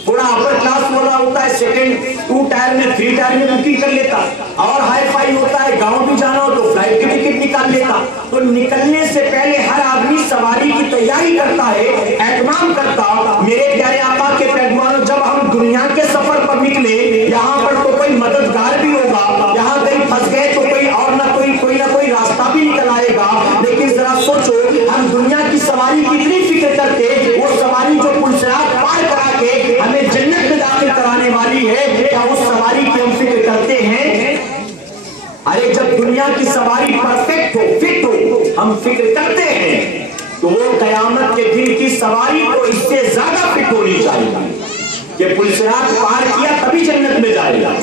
थोड़ा अपर क्लास वाला होता है सेकंड 2 टायर में 3 टायर में बुकिंग कर लेता, और हाई फाई होता है गांव भी जाना हो तो फ्लाइट की टिकट निकाल लेता। तो निकलने से पहले हर आदमी सवारी की तैयारी करता है, एहतमाम करता। मेरे प्यारे आका के पैगंबर, जब हम दुनिया के सफर पर निकले, यहाँ पर तो कोई मददगार भी होगा, यहाँ कहीं फंस गए तो कोई और ना कोई रास्ता भी निकल आएगा। लेकिन जरा सोचो, हम दुनिया की सवारी की इतनी फिक्र करते, वो सवारी जो पुलसिरात पार करा के हमें जन्नत में दाखिल कराने वाली है, क्या उस सवारी की हम फिक्र करते हैं? अरे जब दुनिया की सवारी परफेक्ट हो, फिट हो, हम फिक्र करते हैं, तो वो कयामत के दिन की सवारी तो इससे ज्यादा फिट होनी चाहिए कि पुलसिरात पार किया तभी जन्नत में जाएगा,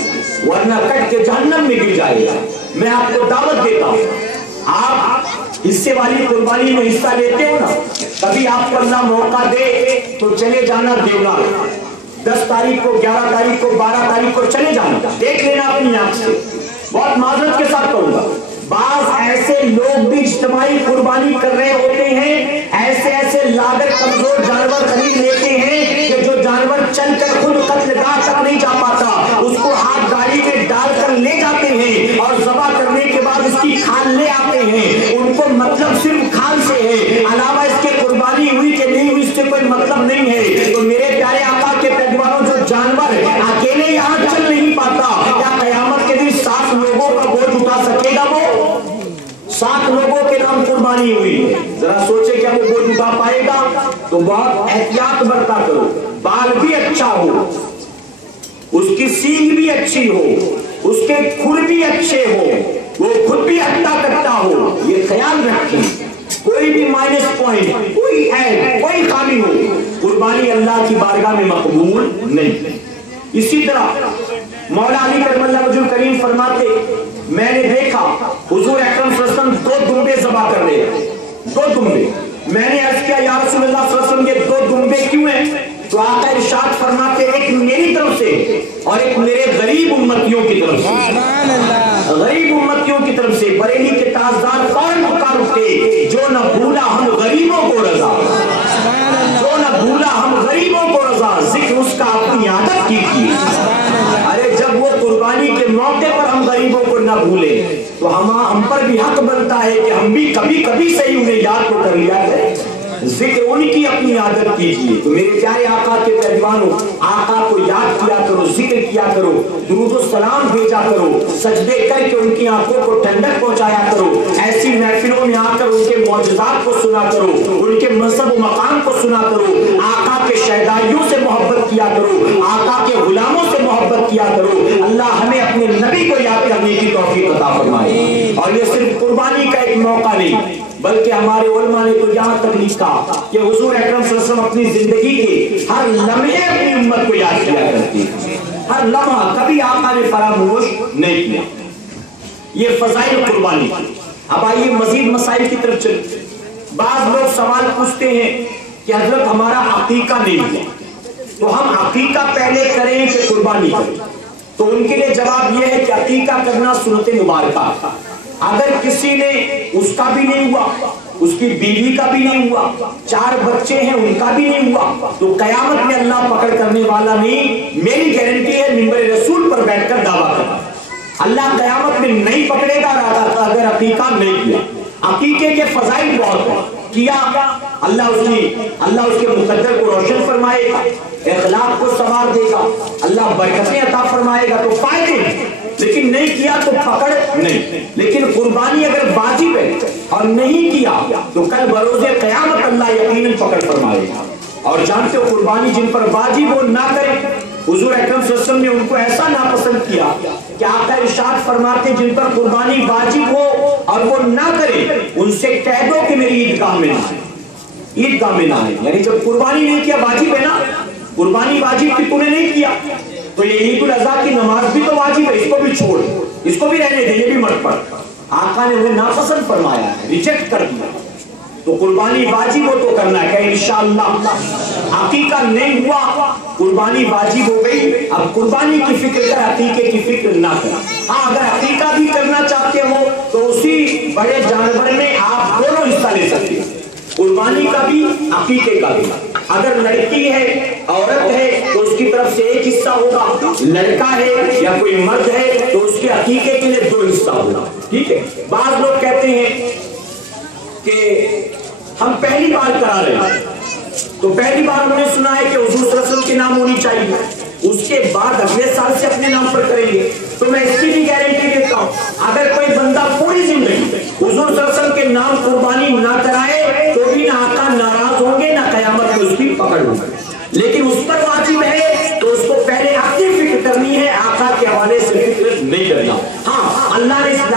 वरना कट के जहन्नम में गिर जाएगा। मैं आपको दावत देता हूं, आप हिस्से वाली कुर्बानी में हिस्सा लेते हो ना, कभी आपको अल्लाह मौका दे तो चले जाना देवनार, 10 तारीख को, 11 तारीख को, 12 तारीख को चले जाना, देख लेना अपनी आंख से। बहुत माजरत के साथ कहूंगा, बाज ऐसे लोग भी इज्तिमाई कुर्बानी कर रहे होते हैं, ऐसे लागत कमजोर जानवर खरीद लेते हैं कि जो जानवर चलकर खुद कत्लगाह तक नहीं जा पाता, उसको हाथ गाड़ी में डालकर ले जाते हैं और ज़बह करने के बाद उसकी खाल ले आते हैं। उनको मतलब सिर्फ खाल से है, अलावा इसके कुर्बानी हुई कि नहीं हुई इससे कोई मतलब नहीं है। तो मेरे प्यारे आका के पैगंबरों, जो जानवर अकेले यहाँ चल नहीं पाता, क्या कयामत के दिन 7 लोगों का बोझ उठा सकेगा? वो 7 लोगों के नाम कुर्बानी हुई है, जरा सोचे क्या वो बोझ उठा पाएगा? तो बहुत एहतियात बरता करो, बाल भी अच्छा हो, उसकी सींग भी अच्छी हो, उसके खुर भी अच्छे हो, वो खुद भी हट्टा कट्टा हो, ये ख्याल रखें। कोई भी माइनस पॉइंट, कोई ऐब, कोई खामी हो, कुर्बानी अल्लाह की बारगाह में मकबूल नहीं। اسی طرح مولا علی کرم اللہ وجہ کریم فرماتے میں نے دیکھا حضور اکرم صلی اللہ علیہ وسلم 2 دمبے ذبح کر رہے ہیں، 2 دمبے. میں نے عرض کیا یا رسول اللہ صلی اللہ علیہ وسلم یہ 2 دمبے کیوں ہیں؟ تو آقا ارشاد فرماتے ایک میری طرف سے اور ایک میرے غریب امتیوں کی طرف سے. غریب امتیوں کی طرف سے بریلی کے تاجدار فوراً پکار اٹھے جو نہ بھولا ہم غریبوں کو رضا، جو نہ بھولا ہم غریبوں کو رضا، ذکر اس کا اپنی عادت کیجیے. ارے جب وہ قربانی کے موقع پر ہم غریبوں کو نہ بھولیں تو ہم پر بھی حق بنتا ہے کہ ہم بھی کبھی کبھی صحیح انہیں یاد تو کر لیا جائے، ذکر ان کی اپنی عادت کیجیے. تو میرے پیارے آقا کے پہلوانوں، آقا کو یاد کیا کرو، ذکر کیا کرو، درود و سلام بھیجا کرو، سجدے کر کے ان کی آنکھوں کو ٹھنڈک پہنچایا کرو، ایسی محفلوں میں آ کر ان کے معجزات کو سنا کرو، ان کے منصب و مقام کو سنا کرو، آقا کے شہدائیوں سے محبت کیا کرو، آقا کے غلاموں سے محبت کیا کرو. اللہ ہمیں اپنے نبی کو یاد کرنے کی توفیق عطا فرمائے. اور یہ صرف قربانی کا ایک موقع نہیں بلکہ ہمارے علماء نے تو یہاں تک لکھا کہ حضور اکرم صلی اللہ علیہ وسلم اپنی زندگی کے ہر لمحے اپنی امت کو یاد کیا کرتے ہیں، ہر لمحہ کبھی آقا نے فراموش نہیں کیا. یہ فضائل قربانی. اب آئیے مزید مسائل کی طرف چلتے. بعض لوگ سوال پوچھتے ہیں کہ حضرت ہمارا عقیقہ نہیں ہوا تو ہم عقیقہ پہلے کریں کہ قربانی کریں؟ تو ان کے لیے جواب یہ ہے کہ عقیقہ کرنا سنت مبارکہ. اگر کسی نے اس کا بھی نہیں ہوا، اس کی بیوی کا بھی نہیں ہوا، 4 بچے ہیں ان کا بھی نہیں ہوا، تو قیامت میں اللہ پکڑ کرنے والا نہیں. میری گارنٹی ہے ممبر رسول پر بیٹھ کر دعویٰ کرنا، اللہ قیامت میں نہیں پکڑے گا اگر عقیقہ نہیں کیا. عقیقے کے فضائل بہت ہیں، کیا اللہ اس کے مقدر کو روشن فرمائے گا، اخلاق کو سنوار دے گا، اللہ برکتیں عطا فرمائے گا تو فائدے ہیں. لیکن نہیں کیا تو پکڑ نہیں. لیکن قربانی اگر واجب ہے اور نہیں کیا تو کل بروز قیامت اللہ یقیناً پکڑ فرمائے گا. اور جانتے ہو قربانی جن پر واجب ہو نہ کریں، حضور اکرم صلی اللہ علیہ وسلم نے ان کو ایسا ناپسند کیا کہ آقا ارشاد فرماتے جن پر قربانی واجب ہو اور وہ نہ کرے ان سے کہہ دو کہ میری عیدگاہ میں نہ آئے، عیدگاہ میں نہ آئے. یعنی جب قربانی نہیں کیا، واجب ہے نا، قربانی واجب کی تم نے نہیں کیا تو یہ عید الاضحیٰ کی نماز بھی تو واجب ہے، اس کو بھی چھوڑ، اس کو بھی رہنے دے، یہ بھی مت پڑھ. آقا نے انہیں ناپسند فرمایا ہے، ریجیکٹ کر دیا. تو قربانی واجب ہو تو کرنا ہے کہ انشاءاللہ. عقیقہ نہیں ہوا، قربانی واجب ہو گئی، اب قربانی کی فکر کر، عقیقے کی فکر نہ کر. ہاں اگر عقیقہ بھی کرنا چاہتے ہو تو اسی بڑے جانور میں آپ دونوں حصہ لے سکتے ہیں، قربانی کا بھی عقیقے کا بھی. اگر لڑکی ہے، عورت ہے تو اس کی طرف سے ایک حصہ ہوگا، لڑکا ہے یا کوئی مرد ہے تو اس کے عقیقے کے لیے 2 حصہ ہوگا. ٹھیک ہے. بعض لوگ کہتے ہیں کہ ہم پہلی بار کرا رہے ہیں تو پہلی بار انہوں نے سنا ہے کہ حضور صلی اللہ علیہ وسلم کے نام ہونی چاہیے، اس کے بعد اگلے سال سے اپنے نام پر کریں گے. تو میں اس کی بھی گارنٹی دیتا ہوں اگر کوئی بندہ پوری زندگی حضور صلی اللہ علیہ وسلم کے نام قربانی نہ کرائے تو بھی نہ آقا ناراض ہوں گے، نہ قیامت میں اس کی پکڑ ہوگی. لیکن اس پر واجب ہے تو اس کو پہلے اپنی فکر کرنی ہے، آقا کے حوالے سے فکر نہیں کرنا. ہاں اللہ نے اس